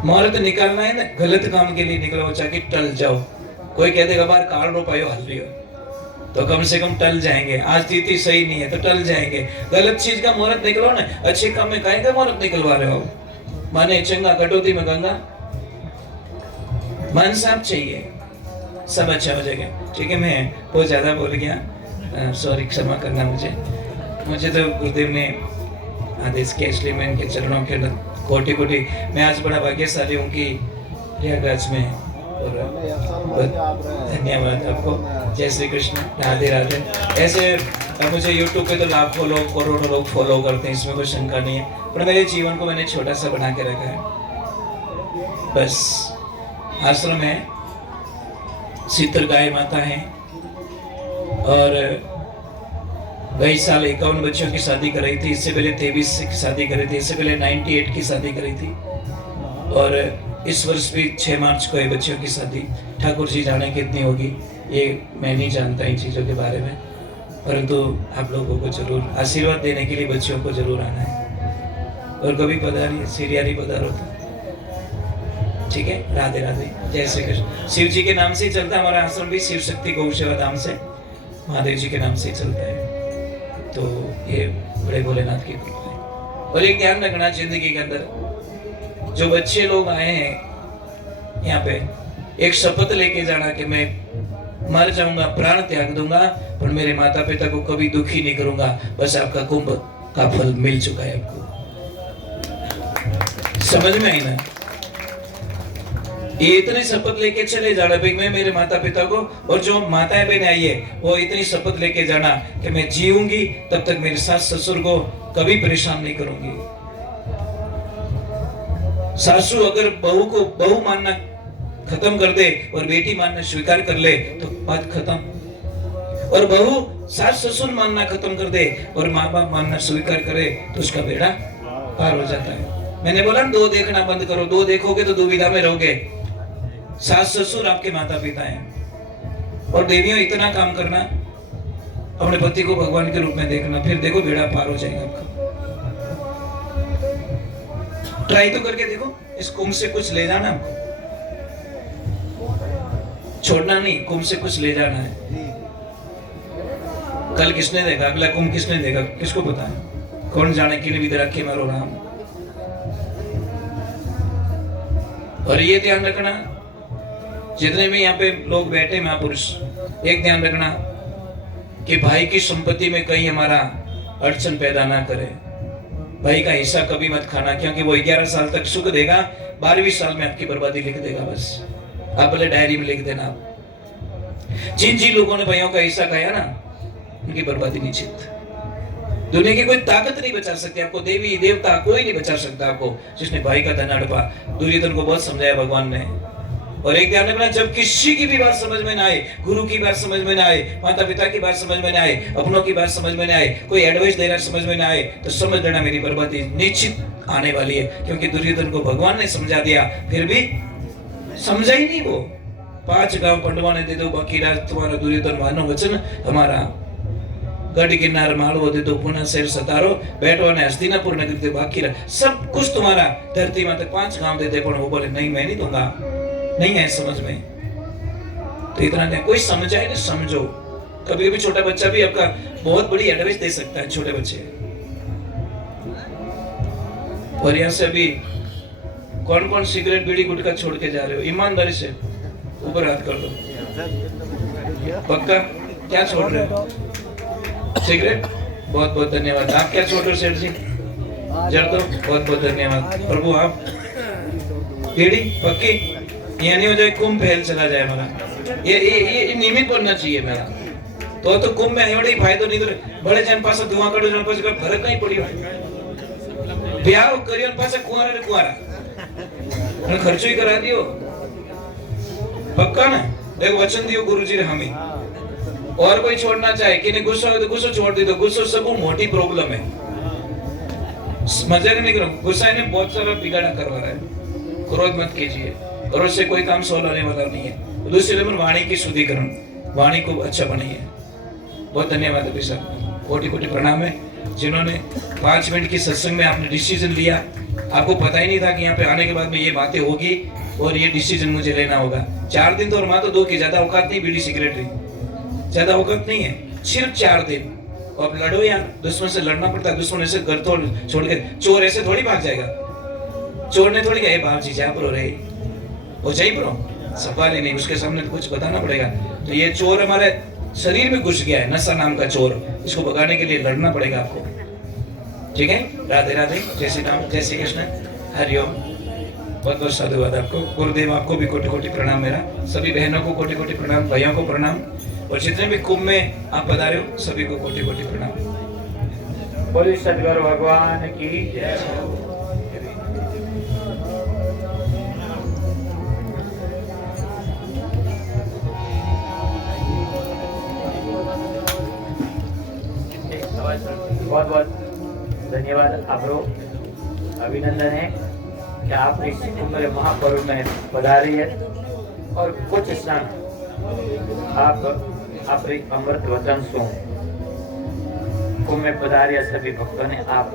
मुहूर्त निकालना है ना गलत काम के लिए निकलवाओ, चाहे टल जाओ। कोई कह देगा बार काल रो पायो हल रही हो, तो कम से कम टल जाएंगे। आज तिथि सही नहीं है तो टल जाएंगे। गलत चीज का मुहूर्त निकलो ना, अच्छे काम में काहे का मुहूर्त निकलवा रहे हो? माने चंगा कटौती में गंगा, मन साफ चाहिए, सब अच्छा हो जाएगा। ठीक है, मैं बहुत ज्यादा बोल गया, सॉरी, क्षमा करना मुझे तो गुरुदेव ने आदेश किया, इसलिए मैं इनके चरणों के अंदर कोटि कोटि। मैं आज बड़ा भाग्यशाली हूँ कि प्रयागराज में, और धन्यवाद आपको। जय श्री कृष्ण, राधे राधे। ऐसे अब मुझे YouTube पे तो लाखों लोग करोड़ों लोग फॉलो करते हैं, इसमें कोई शंका नहीं है, पर मेरे जीवन को मैंने छोटा सा बना के रखा है बस। आश्रम है, शीतल गाय माता है, और गई साल 51 बच्चों की शादी कराई थी, इससे पहले 23 की शादी करी थी, इससे पहले 98 की शादी करी थी, और इस वर्ष भी 6 मार्च को है बच्चों की शादी। ठाकुर जी जाने कितनी होगी ये मैं नहीं जानता इन चीज़ों के बारे में, परंतु आप लोगों को जरूर आशीर्वाद देने के लिए बच्चों को जरूर आना है, और कभी पधारिए, सीरियारी पधारो तो ठीक है। राधे राधे, जय श्री कृष्ण। शिव जी के नाम से ही चलता है हमारा आश्रम भी, शिव शक्ति गौ सेवा धाम से, महादेव जी के नाम से ही चलता है, तो ये बड़े भोलेनाथ की कृपा है। और एक ध्यान रखना जिंदगी के अंदर, जो बच्चे लोग आए हैं यहाँ पे, एक शपथ लेके जाना कि मैं मर जाऊंगा, प्राण त्याग दूंगा, पर मेरे माता पिता को कभी दुखी नहीं करूंगा, बस आपका कुंभ का फल मिल चुका है आपको। समझ में आई ना? ये इतनी शपथ लेके चले जाना भाई, मैं मेरे माता पिता को, और जो माताएं बहनें आई है वो इतनी शपथ लेके जाना कि मैं जीऊंगी तब तक मेरे सास ससुर को कभी परेशान नहीं करूंगी। सासू अगर बहू को बहू मानना खत्म कर दे और बेटी मानना स्वीकार कर ले तो बात खत्म, और बहू सास ससुर मानना खत्म कर दे और माँ बाप मानना स्वीकार करे तो उसका बेड़ा पार हो जाता है। मैंने बोला दो देखना बंद करो, दो देखोगे तो दुविधा में रहोगे। सास ससुर आपके माता पिता हैं, और देवियों इतना काम करना, अपने पति को भगवान के रूप में देखना, फिर देखो बेड़ा पार हो जाएगा आपका। ट्राई तो करके देखो, इस कुंभ से कुछ ले जाना आपको, छोड़ना नहीं, कुंभ से कुछ ले जाना है। कल किसने देखा, अगला कुंभ किसने देखा, किसको पता है? कौन जाने किन विधि रखे मारो राम। और ये ध्यान रखना, जितने भी यहाँ पे लोग बैठे महापुरुष, एक ध्यान रखना कि भाई की संपत्ति में कहीं हमारा अड़चन पैदा ना करे। भाई का हिस्सा कभी मत खाना, क्योंकि वो 11 साल तक सुख देगा, 12वीं साल में आपकी बर्बादी लिख देगा। बस आप भले डायरी में लिख देना, जिन जिन लोगों ने भाइयों का हिस्सा खाया ना, उनकी बर्बादी निश्चित। दुनिया की कोई ताकत नहीं बचा सकती आपको, देवी देवता कोई नहीं बचा सकता आपको, जिसने भाई का धन हड़पा। दुर्योधन को बहुत समझाया भगवान ने। और एक ध्यान रखना, जब किसी की भी बात समझ में ना आए, गुरु की बात समझ में ना आए, माता पिता की बात समझ में ना आए, अपनों की बात समझ में ना आए, कोई एडवाइस देना समझ में ना आए, तो समझ लेना मेरी बर्बादी निश्चित आने वाली है। क्योंकि दुर्योधन को भगवान ने समझा दिया, फिर भी समझा ही नहीं वो। 5 गांव पंडवा ने दे दो, बाकी राज तुम्हारा, दुर्योधन मानो वचन हमारा। गढ़ किन्नार मालवो दे दो, पुनः शहर सतारो, बैठवा ने हस्तिनापुर नगरी दे, बाकी सब कुछ तुम्हारा, धरती माता 5 गांव दे दे, पर वो बोले नहीं मैं नहीं दूंगा, नहीं है समझ में। तो इतना नहीं, कोई समझाए ना समझो। कभी कभी छोटा बच्चा भी आपका बहुत बड़ी एडवाइस दे सकता है, छोटे बच्चे। और यहाँ से अभी कौन कौन सिगरेट बीड़ी गुटखा छोड़ के जा रहे हो, ईमानदारी से ऊपर हाथ कर दो। पक्का? क्या छोड़ रहे हो? सिगरेट? बहुत बहुत धन्यवाद। आप क्या छोड़ रहे हो सेठ जी? जर्दो? बहुत बहुत धन्यवाद। प्रभु आप? बीड़ी? पक्की? ये नहीं हो जाए कुंभ फैल चला जाए हमारा। ये नियमित बनना चाहिए मेरा। तो कुंभ में एवढे फायदो नहीं, तो बड़े जन पास धुआं काढो, जन पास फरक नहीं पड़ियो। ब्याह करियो ने पास कुंवारा रे कुंवारा, खर्चो ही करा दियो। पक्का ना? देखो वचन दियो गुरुजी रे हमें। और कोई छोड़ना चाहे कि नहीं, गुस्सा हो तो गुस्सा छोड़ दी, तो गुस्सा सब मोटी प्रॉब्लम है। मजाक नहीं करो, गुस्सा ने बहुत सारा बिगाड़ा करवा रहा है। क्रोध मत कीजिए, क्रोध से कोई काम सोल होने वाला नहीं है। दूसरे नंबर वाणी की शुद्धिकरण, वाणी को अच्छा बनाइए। बहुत धन्यवाद अभी साहब, कोटि कोटि प्रणाम है। जिन्होंने 5 मिनट की सत्संग में आपने डिसीजन लिया, आपको पता ही नहीं था कि यहाँ पे आने के बाद में ये बातें होगी और ये डिसीजन मुझे लेना होगा। 4 दिन तो और माँ तो 2 की, ज्यादा औकात नहीं बीड़ी सिगरेट की, ज्यादा औकात नहीं है, सिर्फ 4 दिन। और लड़ो यार, दुश्मन से लड़ना पड़ता है। दुश्मन ऐसे घर तोड़ छोड़ के, चोर ऐसे थोड़ी भाग जाएगा। चोर ने थोड़ी कहा बाप जी जा प्रो रहे हो जाई प्रो, सवाल ही नहीं, उसके सामने तो कुछ बताना पड़ेगा। तो ये चोर हमारे शरीर में घुस गया है, नशा नाम का चोर, इसको भगाने के लिए लड़ना पड़ेगा आपको। ठीक है? राधे राधे, जय श्री राम, जय श्री कृष्ण, हरिओम। बहुत बहुत साधुवाद आपको। गुरुदेव आपको भी कोटि कोटि प्रणाम मेरा, सभी बहनों को कोटि कोटि प्रणाम, भाइयों को प्रणाम। और जितने भी कुंभ में आप पधारे हो सभी को कोटि कोटि प्रणाम। बोलिए सद्गुरु भगवान की जय। बहुत बहुत धन्यवाद, आपको अभिनंदन है कि आप इस कुंभ महापर्व में पधारी है और कुछ क्षण आप अपने अमृत वचन सुन कुंभ में पधारे सभी भक्तों ने आप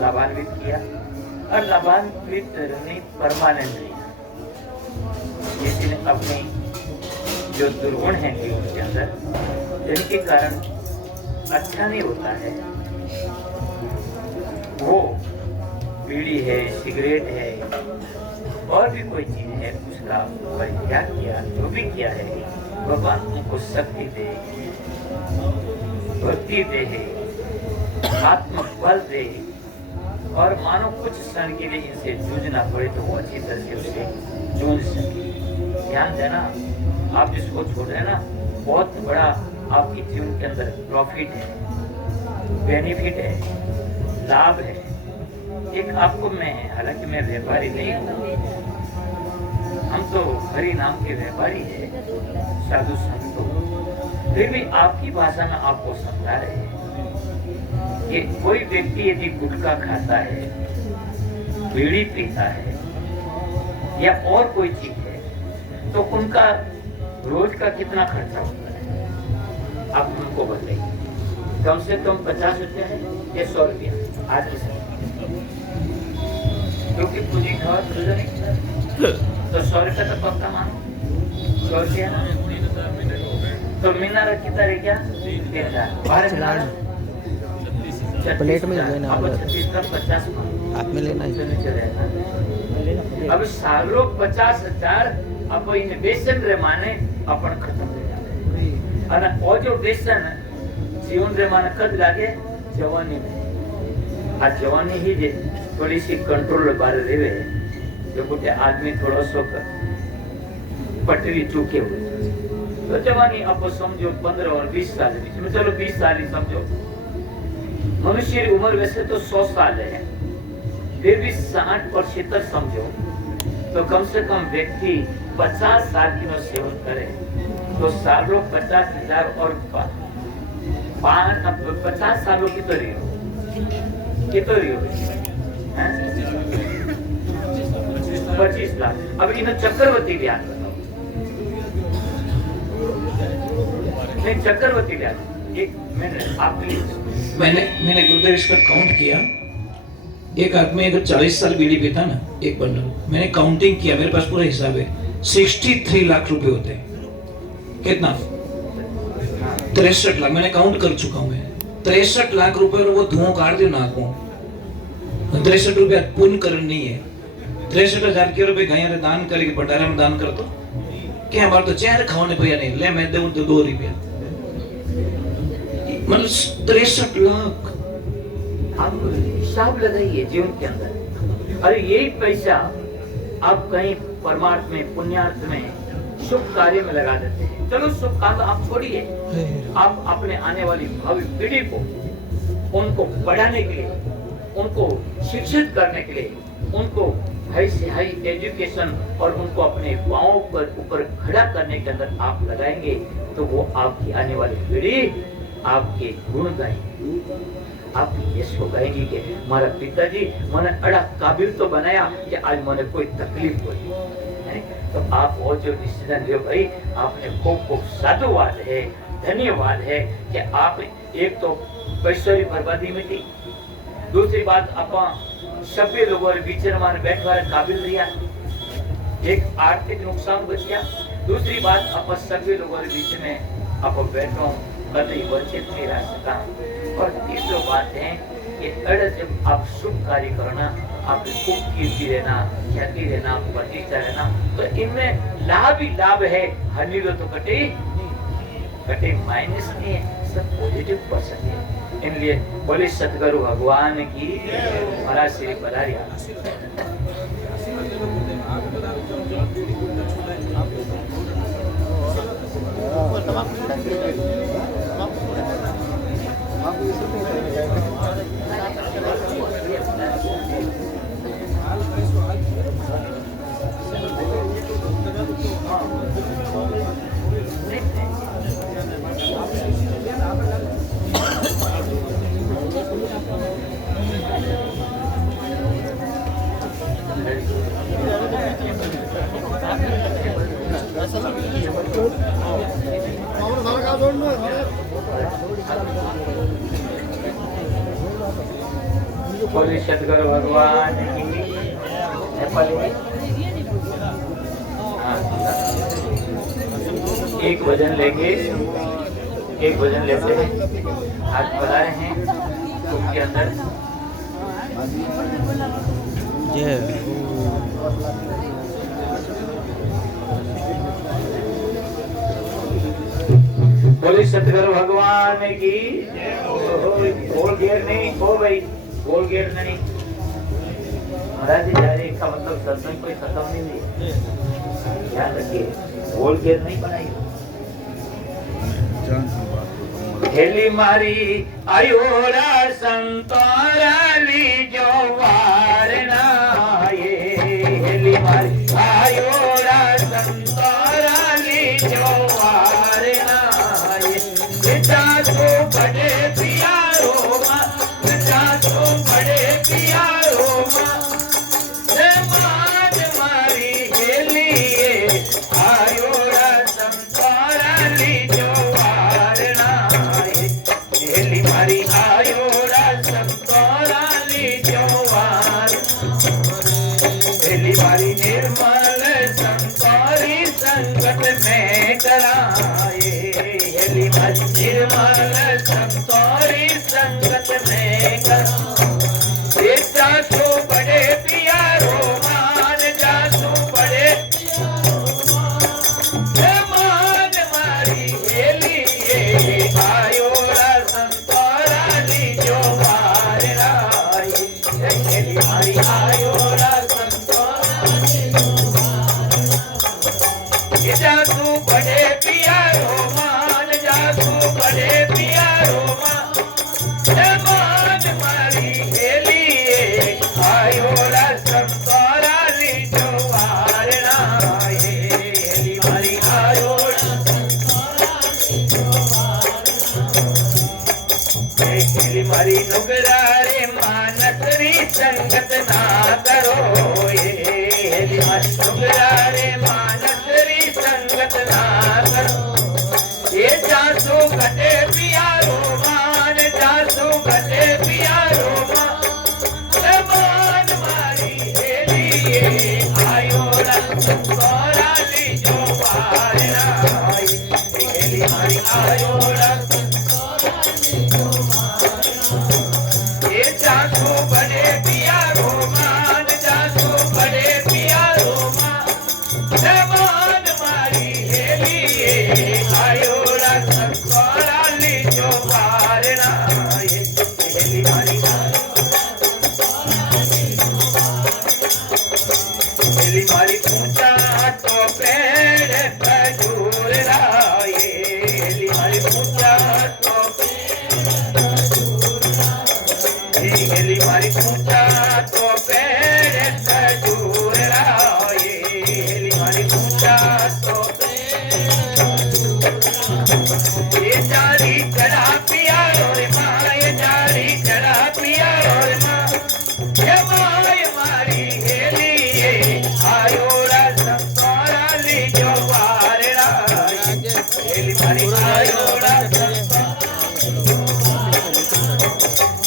लाभान्वित किया और लाभान्वित नहीं परमानंद लिया। किसी ने अपनी जो दुर्गुण है जीवन के अंदर जिनके कारण अच्छा नहीं होता है, वो बीड़ी है, सिगरेट है और भी कोई चीज है, उसका परित्याग किया, जो भी किया है भगवान उनको शक्ति दे, भक्ति दे, आत्मबल दे और मानो कुछ क्षण के लिए इनसे जूझना पड़े तो वो अच्छी तरह से उसे जूझ सके। ध्यान देना, आप जिसको छोड़ रहे हैं ना, बहुत बड़ा आपकी जीवन के अंदर प्रॉफिट है, बेनिफिट है, लाभ है। एक आपको मैं, हालांकि मैं व्यापारी नहीं हूँ, हम तो हरि नाम के व्यापारी है, साधु संतों, फिर भी आपकी भाषा में आपको समझा रहे हैं कि कोई व्यक्ति यदि गुटखा खाता है, बीड़ी पीता है या और कोई चीज है तो उनका रोज का कितना खर्चा होता है, आप उनको बताइए। कम से कम 50 रुपया है या 100 रुपया आज के क्योंकि पूरी खावा तो 100 रुपया तो पक्का मानो, 100 रुपया तो महीना कितना रह गया, 3000 प्लेट में लेना अब 50 हाथ में लेना अब सालों 50,000 अब इन व्यसन रे माने अपन खत्म हो जाए અને ઓજો વ્યસન જીવન રે માને કદ લાગે જવાની में। आ जवानी ही जे थोड़ी सी कंट्रोल बाहर रेवे, जो कुछ आदमी थोड़ा सो पटरी चूके हुए तो जवानी अब समझो 15 और 20 साल बीच में, चलो 20 साल ही समझो। मनुष्य की उम्र वैसे तो 100 साल है, फिर भी 60 और 70 समझो तो कम से कम व्यक्ति 50 साल की सेवन करे तो सालों 50,000 और 50 सालों की तो रही हो, कितो रही हो 25 लाख। अब इन चक्रवर्ती ब्याज बताओ, नहीं चक्रवर्ती ब्याज एक मैंने गुरुदेव इसका काउंट किया। एक आदमी अगर 40 साल बीड़ी पीता ना, एक बंडल, मैंने काउंटिंग किया, मेरे पास पूरा हिसाब है, 63 लाख रुपए होते हैं। कितना? 63 लाख, मैंने काउंट कर चुका हूं मैं। 63 लाख रुपए और वो धुआं काट दो नाक को, 63 रुपया पुण्य करण नहीं है। 63,000 के रुपए गाय दान करके भंडारा में दान कर दो, क्या बात तो चेहरे खाने पैया नहीं ले, मैं दूं तो 2 रुपया, मतलब 63 लाख। आप हिसाब लगाइए जीवन के अंदर। अरे यही पैसा आप कहीं परमार्थ में, पुण्यार्थ में, शुभ कार्य में लगा देते हैं। चलो शुभ कार्य आप छोड़िए, आप अपने आने वाली भावी पीढ़ी को, उनको बढ़ाने के लिए, उनको शिक्षित करने के लिए, उनको हाई से हाई एजुकेशन और उनको अपने पांवों पर ऊपर खड़ा करने के अंदर आप लगाएंगे तो वो आपकी आने वाली पीढ़ी आपके गुण गाएंगे, आप यशो गाएंगे कि हमारा पिताजी मैंने अड़ा काबिल तो बनाया कि आज मैंने कोई तकलीफ हुई। तो आप वो जो डिसीजन लियो भाई, आपने खूब खूब साधुवाद है, धन्यवाद है कि आप एक तो पैसों की बर्बादी मिटी, दूसरी बात आप सभी लोगों के बीच में बैठवा काबिल रिया, एक आर्थिक नुकसान बचिया, दूसरी बात आप सभी लोगों के बीच में आप बैठो कभी वंचित नहीं रह सका, और तीसरी बात है कि अड़ जब आप शुभ कार्य करना, आप खूब कीर्ति रहना, ख्याति रहना, प्रतिष्ठा रहना, तो इनमें लाभ ही लाभ है, हानि तो कटे माइनस नहीं है, सब पॉजिटिव पर्सन है। इसलिए बोले सतगुरु भगवान की महाराज श्री पधारिया। તમાકુ છોડે તમાકુ बोले सतगुरु भगवान की नेपाली। हाँ, एक भजन लेके हाथ बढ़ाए हैं उसके अंदर बोले सतगुरु भगवान की। गोल घेर नहीं हो भाई, गोल घेर नहीं महाराज जी जा रहे का मतलब सत्संग कोई खत्म नहीं हुई, ध्यान रखिए गोल घेर नहीं बनाई। हेली मारी आयोरा संतारा ली जो वारना ये, हेली मारी आयोरा संतारा ली जो वारना ये, बेटा तो बड़े प्यारो माँ, बेटा तो बड़े प्यारो माँ, मान मारी हेली आयोरा संतारा ली जो वारना ये, हेली मारी आयोरा संतारा ली जो वार, हेली मारी निर्मल संतारी संकट में कराए, हेली मारी निर्मल संतारी संकट में कराए। बेटा तो बड़े प्यारो मान जा तू बड़े मान मारी हेली आयोरा संतारा ली जो वारना ये, हेली मारी आयोरा संतारा ली जा तू बड़े प्यारो मान जा तू बड़े प्यारो मान मारी हेली आयोरा संतारा ली जो वारना ये, हेली मारी आयोरा हेली मारी नुगरा रे मानसरी संगत ना करो ये, हेली मारी नुगरा रे मानसरी संगत ना करो ये, जासू कटे प्यारो मान जासू कटे प्यारो मान मारी हेली आयोरा संतारा ली जो वारना ये, हेली मारी आयोरा ये, जासू बड़े प्यारो मान जासू बड़े प्यारो मान मारी हेली आयोरा संतारा ली जो वारना ये, हेली मारी हेली मारी ऊंचा तो पेड़ खजूर राये, हेली मारी ऊंचा तो हेली मारी ऊंचा तो पेड़ खजूर राये, हेली मारी ऊंचा तो ये जारी कड़ा पिया रे माँ, ये जारी कड़ा पिया रे माँ, ये माय मारी हेली आयोरा संतारा ली जो वारना ये, हेली मारी आयोरा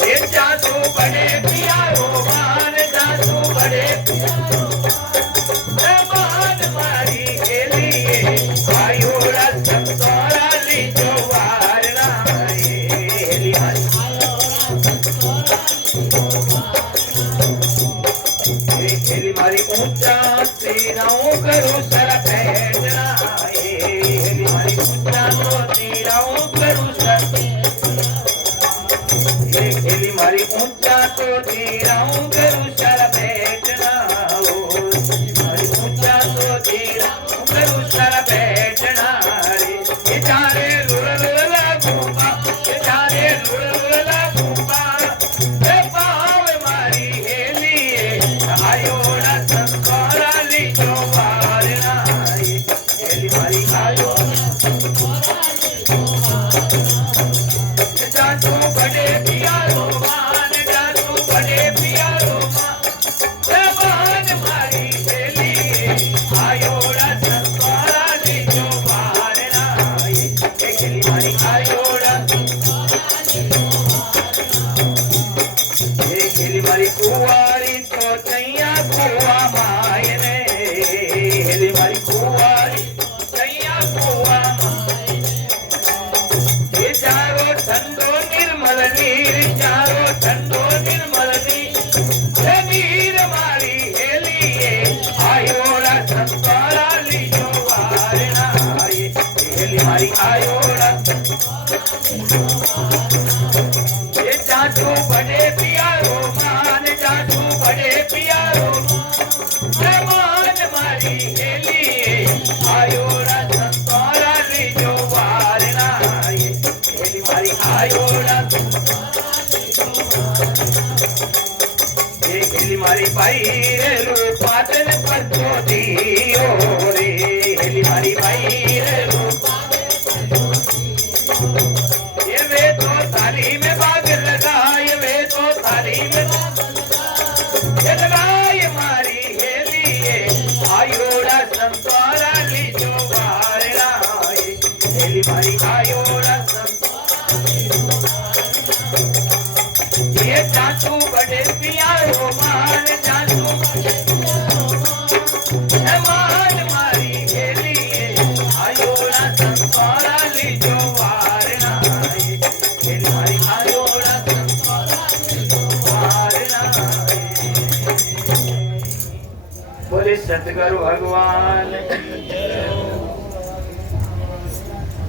ये, जासू बड़े प्यारो मान जासू बड़े मान मारी हेली आयोरा संतारा ली जो वारना ये, हेली मारी हेली मारी ऊंचा तेराओं करो सर पहनना ये, हेली मारी ऊंचा तो तेराओं करो सर, हेली मारी ऊंचा तो तेराओं करो सर बैठना हो, मारी ऊंचा तो तेराओं करो सर बैठना रे, कुंवारी तो तैया कुआ मायने हेली मारी कुंवारी तैया कुआ ये चारो ठंडो निर्मल नीर चारो ठंडो निर्मल नीर मारी हेलिए आयोड़ा संतारा लीजो वारना हेली मारी आयोड़ा ये चाचू बड़े पियारो मान चाचू बड़े पियारो मान मारी हेलिए आयोड़ा संतारा लीजो वारना हेली मारी आयोड़ा हेली मारी भाई रे रूपातन पत्तो दियो रे हेली मारी भाई रे ये वे तो थाली में बाग लगाए वे तो थाली में ये लगाए मारी हेलिए आयोड़ा संतारा लीजो वारना हेली मारी आयोड़ा ये चाचू बड़े पियारो मान चाचू मान मारी हेलिए आयोड़ा संतारा लीजो वारना हेली मारी आयोड़ा संतारा लीजो वारना बोले सतगुरु भगवान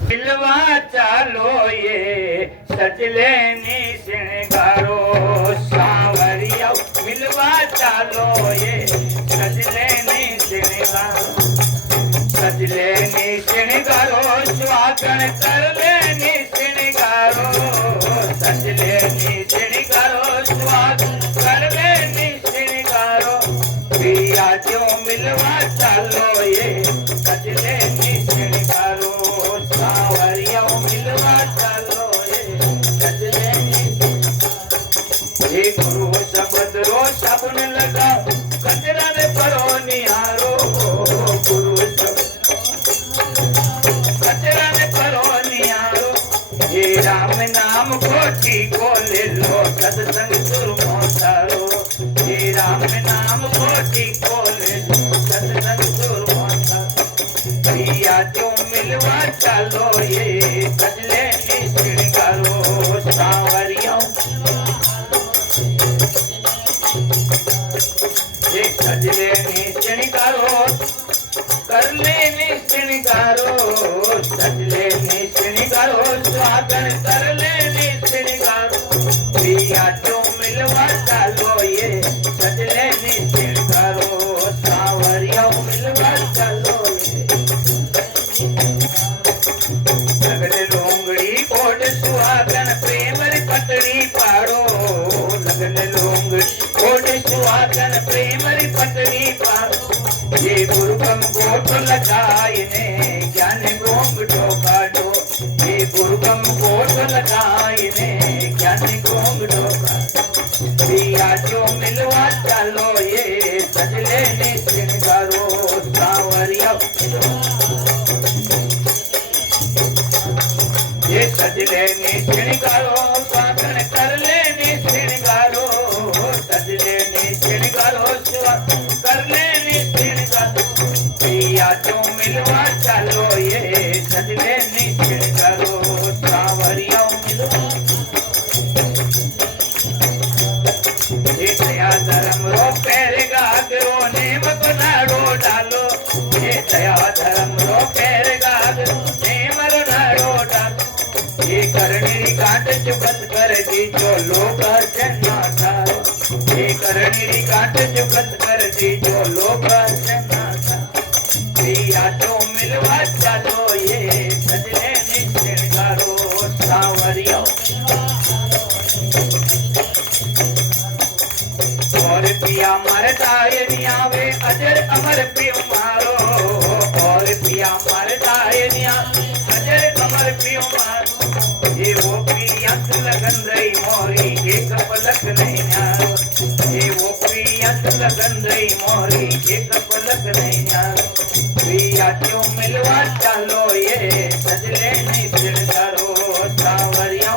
मिलवा चालो ये सजले नी श्रृंगारो सांवरिया मिलवा चालो ये सजले नी श्रृंगारो सजले नी श्रृंगारो स्वागन कर ले नी श्रृंगारो सजले नी श्रृंगारो स्वागन कर ले नी श्रृंगारो पिया जो मिलवा चालो ये सजले नी श्रृंगारो सांवरिया मिलवा चालो ये हे गुरु शब्द रो शबन लगा कचरा ने परो निहारो गुरु शब्द कचरा ने परो निहारो हे राम नाम कोटि को ले लो सत्संग सुरमो सारो हे राम नाम कोटि को ले लो सत्संग सुरमो सारो पिया जो मिलवा चालो ये सजले नी श्रृंगारो सांवरिया ये सजले नी श्रृंगारो कर ले नी श्रृंगारो सजले नी श्रृंगारो स्वागन कर ले नी श्रृंगारो पिया जो मिलवा चालो ये सजले नी श्रृंगारो सांवरिया मिलवा चालो लगन लोंगड़ी कोड सुहागन प्रेम पटड़ी पाड़ो लगन लोंगड़ी कोड सुहागन प्रेम पटड़ी पाड़ो ये गुरुकम कोट लगाए ने ज्ञान गोंगटो काटो ये गुरुकम कोट लगाए ने ज्ञान गोंगटो काटो पिया जो मिलवा चालो ये सजले ने श्रृंगारो सांवरिया ये सजले नी श्रृंगारो स्वागन कर ले नी श्रृंगारो सजले नी श्रृंगारो स्वागन कर ले नी श्रृंगारो पिया जो मिलवा चालो ये सजले नी श्रृंगारो सांवरिया मिलवा ये दया धर्म रो पैर गागरो नेम को नाड़ो डालो ये दया धर्म रो पैर गागरो नेम रो नाड़ो डालो ये करणी काट चुकत कर दी जो लोग अर्चना थारो ये करणी काट चुकत कर दी जो लोग अर्चना थारो पिया जो मिलवा चालो ये सजले नी श्रृंगारो सांवरिया और पिया मरता ये आवे अजर अमर प्रिय मारो और पिया मरता ये अजर अमर प्रिय मारो ये वो पिया लगन रही मोरी एक पलक नहीं न्यारो ये वो पिया लगन रही मोरी एक पलक नहीं न्यारो पिया क्यों मिलवा चालो ये सजले नहीं श्रृंगारो सांवरिया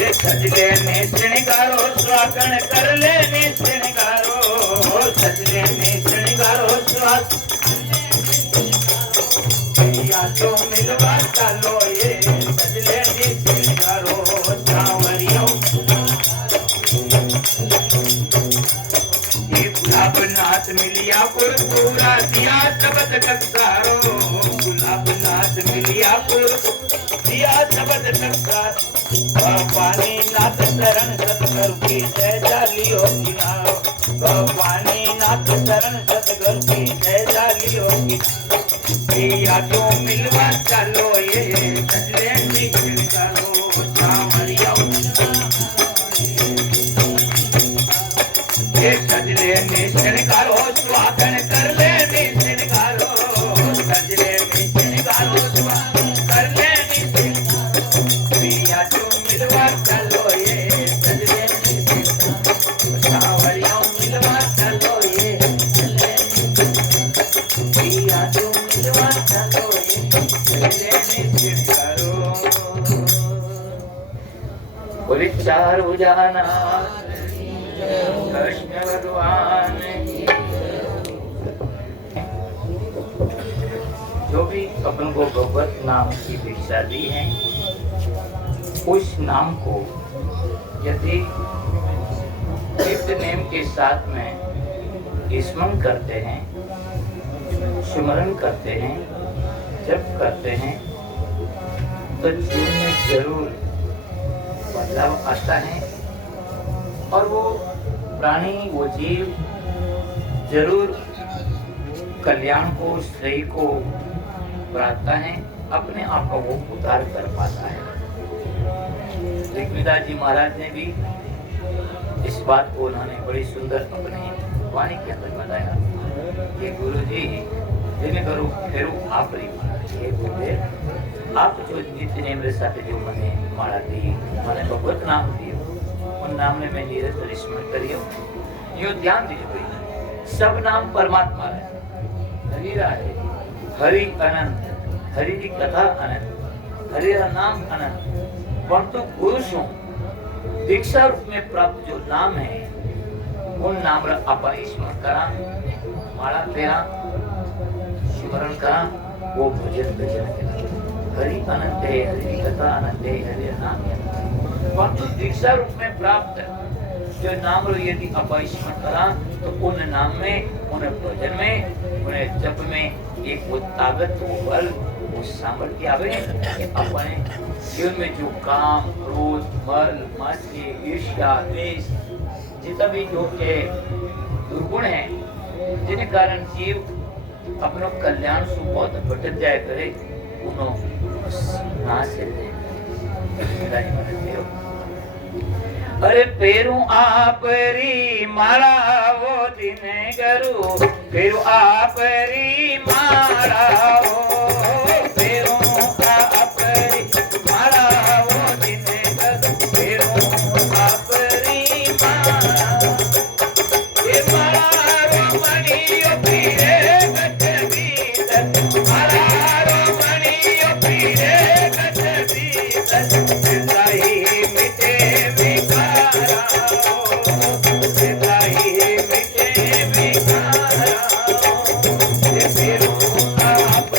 ये सजले ने श्रृंगारो स्वागण कर ले ने श्रृंगारो सजले ने श्रृंगारो स्वागण या तो मिलवा चलो ये सजले ने श्रृंगारो सांवरियो ये गुलाब नाथ मिलिया पुर पूरा दिया शब्द टकसारो गुलाब नाथ मिलिया पुर दिया शब्द टकसार पानी नाथ शरण सतगुरु की जय जालियो किनारो पानी नाथ शरण सतगुरु की जय जालियो की या तो मिलवा चलो ये सजले ने श्रृंगारो सांवरियो ये सजले ने श्रृंगारो स्वागण कर ले ने श्रृंगारो सजले ने श्रृंगारो स्वागण कर ले ने प्रिया तो मिलवा चलो ये सजले ने सांवरियों मिलवा चलो ये प्रिया तो मिलवा चलो ये सजले ने श्रृंगारो बोले चारों जाना कृष्ण भगवान जो भी अपन को भगवत नाम की भिक्षा दी है उस नाम को यदि नित्य नेम के साथ में स्मरण करते हैं सुमरण करते हैं जप करते हैं तो जीवन में जरूर बदलाव आता है और वो प्राणी वो जीव जरूर कल्याण को श्रेय को प्राप्त है अपने आप को वो उद्धार कर पाता है। ऋग्वेदास जी महाराज ने भी इस बात को उन्होंने बड़ी सुंदर अपने वाणी के अंदर बताया कि गुरु जी जिन्हें करो फिर आप आप जो नित्य नेम साथ जो मने माला दी मैंने भगवत नाम दियो उन नाम ने मैं निरंतर स्मरण करियो यो ध्यान दीजिए भाई सब नाम परमात्मा है हरि राधे हरि अनंत हरि की कथा अनंत हरि का नाम अनंत परंतु गुरु शो दीक्षा रूप में प्राप्त जो नाम है उन नाम रा अपन स्मरण करा माला फेरा स्मरण करा वो भजन भजन हरि अनंत है हरि की कथा अनंत है हरि नाम परंतु दीक्षा रूप में प्राप्त जो नाम रो यदि अपन स्मरण करा तो उन नाम में उन भजन में उन जप में एक वो ताकत वो बल वो सामर्थ्य आवे कि अपने जीवन में जो काम क्रोध मल मात्सर्य ईर्ष्या द्वेष जितना भी जो के दुर्गुण है जिन कारण जीव अपनो कल्याण से बहुत भटक जाए करे उनो नाश है। अरे पेरू आपरी माला वो दिन गरु पेरू आपरी माला वो पेरू आपरी माला वो दिन गरु पेरू आपरी माला ये माला रो मणियो पीरे गट बीत माला रो मणियो पीरे गट बीत सदाई मिटे आप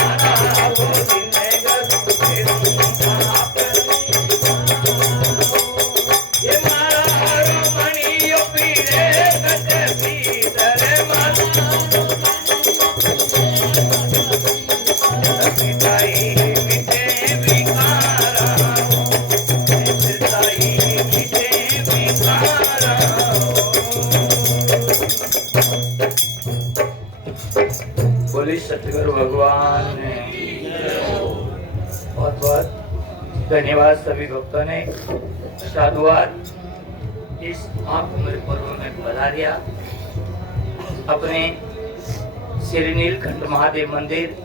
मारा वो जिंदगर फिर आप ये मारा रमणीय पीरे कटे भीतर मारा पिताई मिटे विकारा पिताई मिटे विकारा बोली सतगुरु भगवान ने बहुत बहुत धन्यवाद सभी भक्तों ने साधुवाद इस महाकुंभ पर्व में बधा दिया। अपने श्री नीलकंठ महादेव मंदिर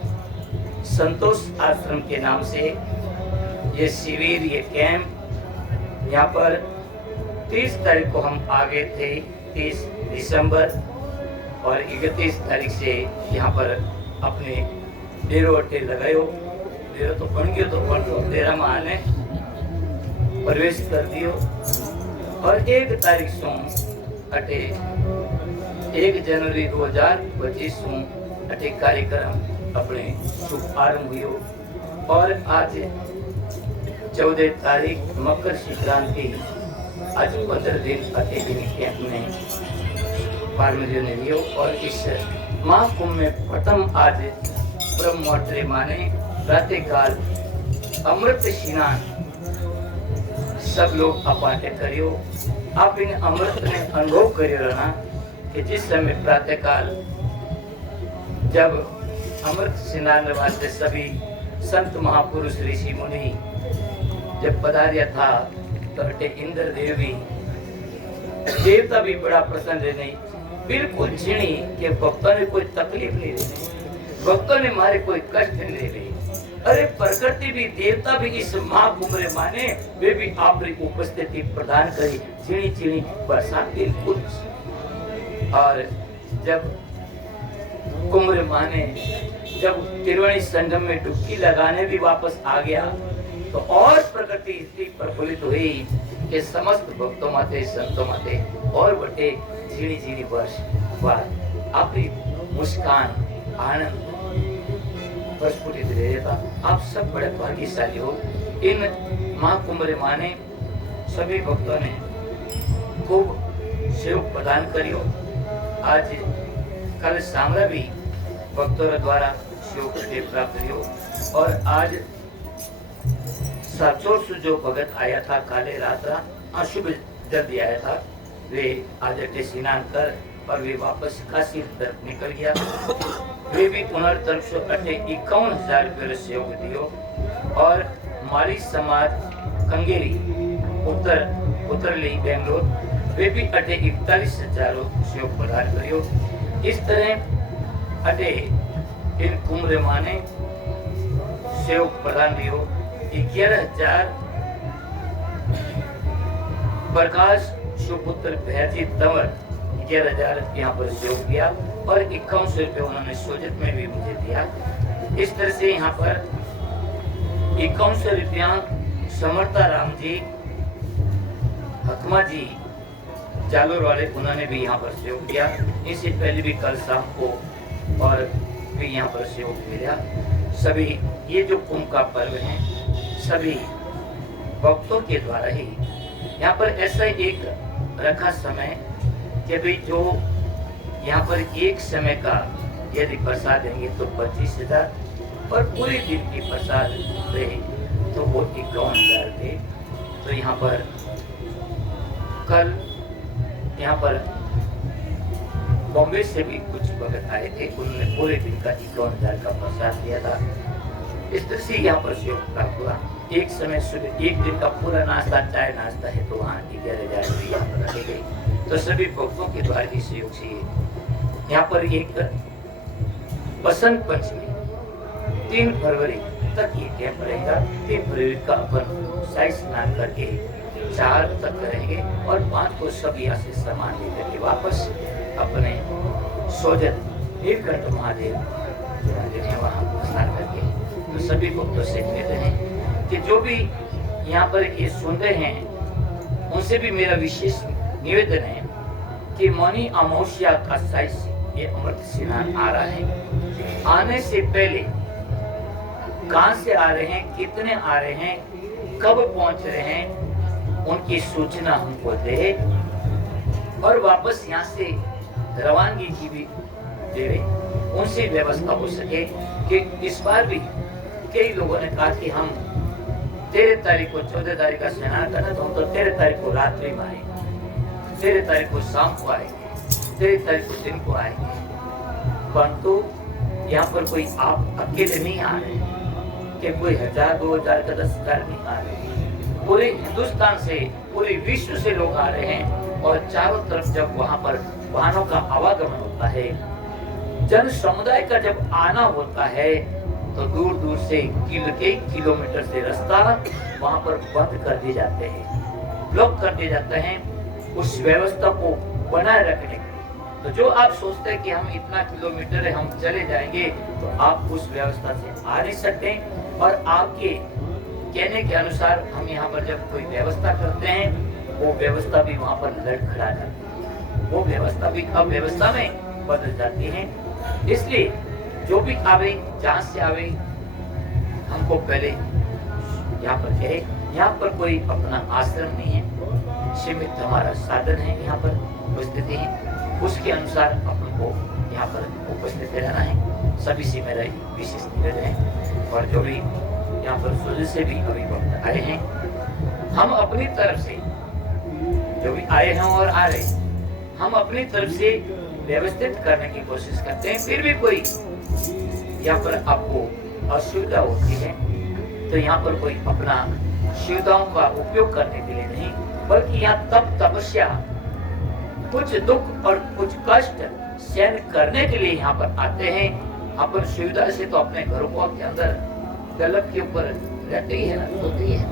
संतोष आश्रम के नाम से ये शिविर ये कैंप यहाँ पर 30 तारीख को हम आ गए थे 30 दिसंबर और 31 तारीख से यहाँ पर अपने डेरो अट्टे लगायो डेरो तो बन गयो तो पण तो डेरा में आने प्रवेश कर दियो और 1 तारीख सो अटे 1 जनवरी 2025 सो अटे कार्यक्रम अपने शुभारंभ हुयो और आज 14 तारीख मकर संक्रांति आज 15 दिन अटे दिन कैंप में पारमियों ने लियो और इस महाकुंभ में प्रथम आज ब्रह्मोत्तरी माने प्रातः काल अमृत स्नान सब लोग अपाटे करियो। आप इन अमृत ने अनुभव करियो रहना कि जिस समय प्रातः काल जब अमृत स्नान वास्ते सभी संत महापुरुष ऋषि मुनि जब पधारिया था तो अटे इंद्र देवी देवता भी बड़ा प्रसन्न रहने बिल्कुल झीणी के भक्तों ने कोई तकलीफ नहीं रहने भक्तों ने मारे कोई कष्ट नहीं रहे। अरे प्रकृति भी देवता भी इस महाकुंभ रे माने वे भी आपकी उपस्थिति प्रदान करी झीणी झीणी बरसात बिल्कुल। और जब कुंभ रे माने जब त्रिवेणी संगम में डुबकी लगाने भी वापस आ गया तो और प्रकृति इतनी प्रफुल्लित हुई कि समस्त भक्तों माते संतों माते और बटे झीणी झीणी वर्ष बाद आपकी मुस्कान आनंद प्रस्फुटित रहेगा। आप सब बड़े भाग्यशाली हो। इन महाकुंभ रे माने सभी भक्तों ने खूब सेवा प्रदान करियो। आज कल सांगला भी भक्तों द्वारा सेवा प्राप्त करियो और आज साचोर से जो भगत आया था काले रात्रा अशुभ जल्दी आया था वे आज अटे स्नान कर और वे वापस काशी तरफ निकल गया। वे भी पुनर तरफ से अटे 51,000 रुपये सहयोग दियो और माली समाज कंगेरी उत्तर ली बेंगलोर वे भी अटे 41,000 सहयोग प्रदान करियो। इस तरह अटे इन कुंभ रे माने सहयोग प्रदान दियो 11,000 प्रकाश सुपुत्र भैरजी तंवर 11,000 यहाँ पर सहयोग दिया और 5100 रुपये उन्होंने सोजत में भी मुझे दिया। इस तरह से यहाँ पर 5100 रुपया समर्था राम जी हकमा जी जालोर वाले उन्होंने भी यहाँ पर सहयोग दिया। इससे पहले भी कल शाम को और भी यहाँ पर सहयोग मिला। सभी ये जो कुंभ का पर्व है सभी भक्तों के द्वारा ही यहाँ पर ऐसा एक रखा समय कि भाई जो यहाँ पर एक समय का यदि प्रसाद देंगे तो 25,000 और पूरे दिन की प्रसाद रहे तो वो 51,000 थे। तो यहाँ पर कल यहाँ पर बॉम्बे से भी कुछ भगत आए थे उन्होंने पूरे दिन का 51,000 का प्रसाद दिया था। इस तरह से यहाँ पर सहयोग प्राप्त हुआ। एक समय सुबह एक दिन का पूरा नाश्ता चाय नाश्ता है तो वहाँ 11,000 यहाँ पर रखे गए। तो सभी भक्तों के द्वारा ही सहयोग से यहाँ पर एक बसंत पंचमी 3 फरवरी तक ये कैंप रहेगा। 3 फरवरी का अपन शाही स्नान करके 4 तक करेंगे और 5 को सब यहाँ से सामान लेकर के वापस अपने सोजत नीलकंठ महादेव मंदिर है वहाँ स्नान करके। तो सभी भक्तों से निवेदन है कि जो भी यहाँ पर ये सुन रहे हैं उनसे भी मेरा विशेष निवेदन है कि मौनी अमावस्या का शाही ये अमृत स्नान आ रहा है। आने से पहले कहां से आ रहे हैं, कितने आ रहे हैं, कब पहुंच रहे हैं, उनकी सूचना हमको दे और वापस यहाँ से रवानगी की भी दे, उनसे व्यवस्था हो सके। कि इस बार भी कई लोगों ने कहा कि हम 13 तारीख को 14 तारीख का स्नान करना, तो हम तो 13 तारीख को रात्रि में आएंगे, 13 तारीख को शाम को आएंगे, 13 तारीख को दिन को आएंगे। परंतु यहाँ पर कोई आप अकेले नहीं आ रहे कि कोई 1000 2000 का 10,000 नहीं आ रहे, पूरे हिंदुस्तान से, पूरे विश्व से लोग आ रहे हैं। और चारों तरफ जब वहां पर वाहनों का आवागमन होता है, जन समुदाय का जब आना होता है, तो दूर दूर से कई किलोमीटर से रास्ता वहां पर बंद कर दिए जाते हैं, ब्लॉक कर दिए जाते हैं उस व्यवस्था को बनाए रखने के लिए। तो जो आप सोचते हैं कि हम इतना किलोमीटर है हम चले जाएंगे, तो आप उस व्यवस्था से आ नहीं सकते। और आपके कहने के अनुसार हम यहाँ पर जब कोई व्यवस्था करते हैं, वो व्यवस्था भी वहाँ पर लड़खड़ा जाती है, वो व्यवस्था भी अव्यवस्था में बदल जाती है। इसलिए जो भी आवे, जहाँ से आवे, हमको पहले यहाँ पर कहे, यहाँ पर कोई अपना आश्रम नहीं है, सीमित हमारा साधन है, यहाँ पर उपस्थिति है, उसके अनुसार अपन को यहाँ पर उपस्थित रहना है। सभी से मेरा विशेष निवेदन है। और जो भी यहाँ पर सूर्य से भी अभी वक्त आए हैं, हम अपनी तरफ से जो भी आए हैं और आ रहे हैं, हम अपनी तरफ से व्यवस्थित करने की कोशिश करते हैं। फिर भी कोई यहाँ पर आपको असुविधा होती है, तो यहाँ पर कोई अपना सुविधाओं का उपयोग करने के लिए नहीं, बल्कि यहाँ तप तपस्या, कुछ दुख और कुछ कष्ट सहन करने के लिए यहाँ पर आते हैं। अपन सुविधा से तो अपने घरों के अंदर गलत के ऊपर रहते ही है ना, होती है।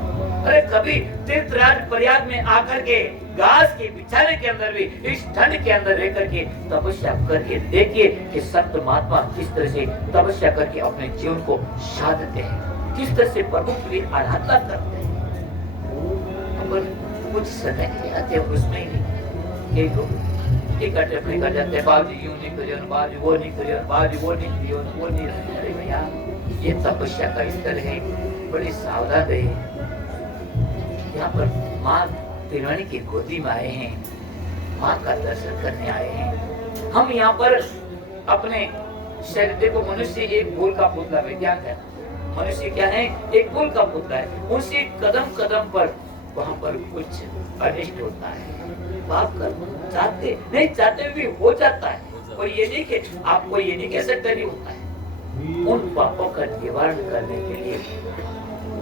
अरे कभी तीर्थराज प्रयाग में आकर के घास के बिछाने के अंदर भी इस ठंड के अंदर रह करके तपस्या करके देखिए कि संत महात्मा किस तरह से तपस्या करके अपने जीवन को साधते हैं, किस तरह से प्रभु की आराधना करते हैं। अपन कुछ समय आते हैं उसमें ही नहीं, एक इकट्ठे अपने कर जाते हैं, बाबू यूं नहीं करियो, बाबू वो नहीं करियो, बाबू वो नहीं करियो, वो नहीं। अरे भैया ये तपस्या का स्थल है, बड़ी सावधान रहे। यहाँ पर माँ त्रिवेणी की गोदी में आए हैं, माँ का दर्शन करने आए हैं। हम यहाँ पर अपने शरीर, देखो मनुष्य एक फूल का पुतला है, क्या है मनुष्य, क्या है एक फूल का पुतला है। उनसे कदम कदम पर वहाँ पर कुछ अनिष्ट होता है, पाप कर्म चाहते नहीं चाहते भी हो जाता है। और ये नहीं कि आपको ये नहीं कह सकते नहीं होता है। उन पापों का निवारण करने के लिए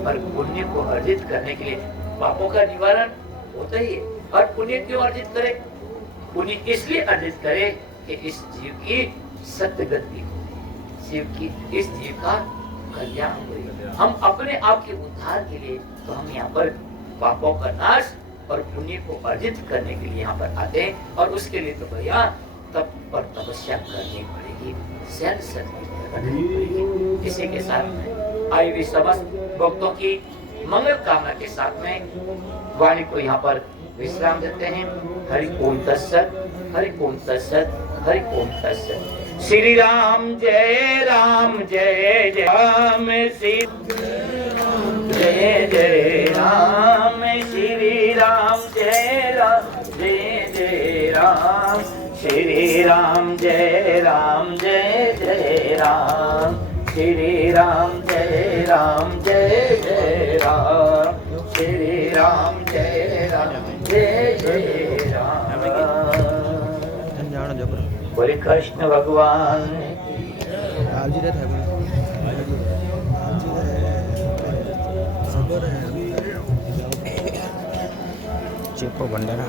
और पुण्य को अर्जित करने के लिए, पापों का निवारण होता ही है। और पुण्य क्यों अर्जित करे? पुण्य इसलिए अर्जित करे कि इस जीव की सत्गति हो, जीव की इस जीव का कल्याण हो। हम अपने आप के उद्धार के लिए तो हम यहाँ पर पापों का नाश और पुण्य को अर्जित करने के लिए यहाँ पर आते हैं। और उसके लिए तो भैया तप और तपस्या करनी पड़ेगी, सहन शक्ति रखनी पड़ेगी। इसी के साथ में आई हुई समस्त भक्तों की मंगल कामना के साथ में वाणी को यहाँ पर विश्राम देते हैं। हरि ओम तत्सत, हरि ओम तत्सत, हरि ओम तत्सत। श्री राम जय राम, जय जय राम, श्री जय जय राम, श्री राम जय राम, जय जय राम, श्री राम जय राम, जय जय राम, श्री राम जय राम, जय जय राम, श्री राम जय राम, जय जय राम। बोले कृष्ण भगवान चेको भंडारा।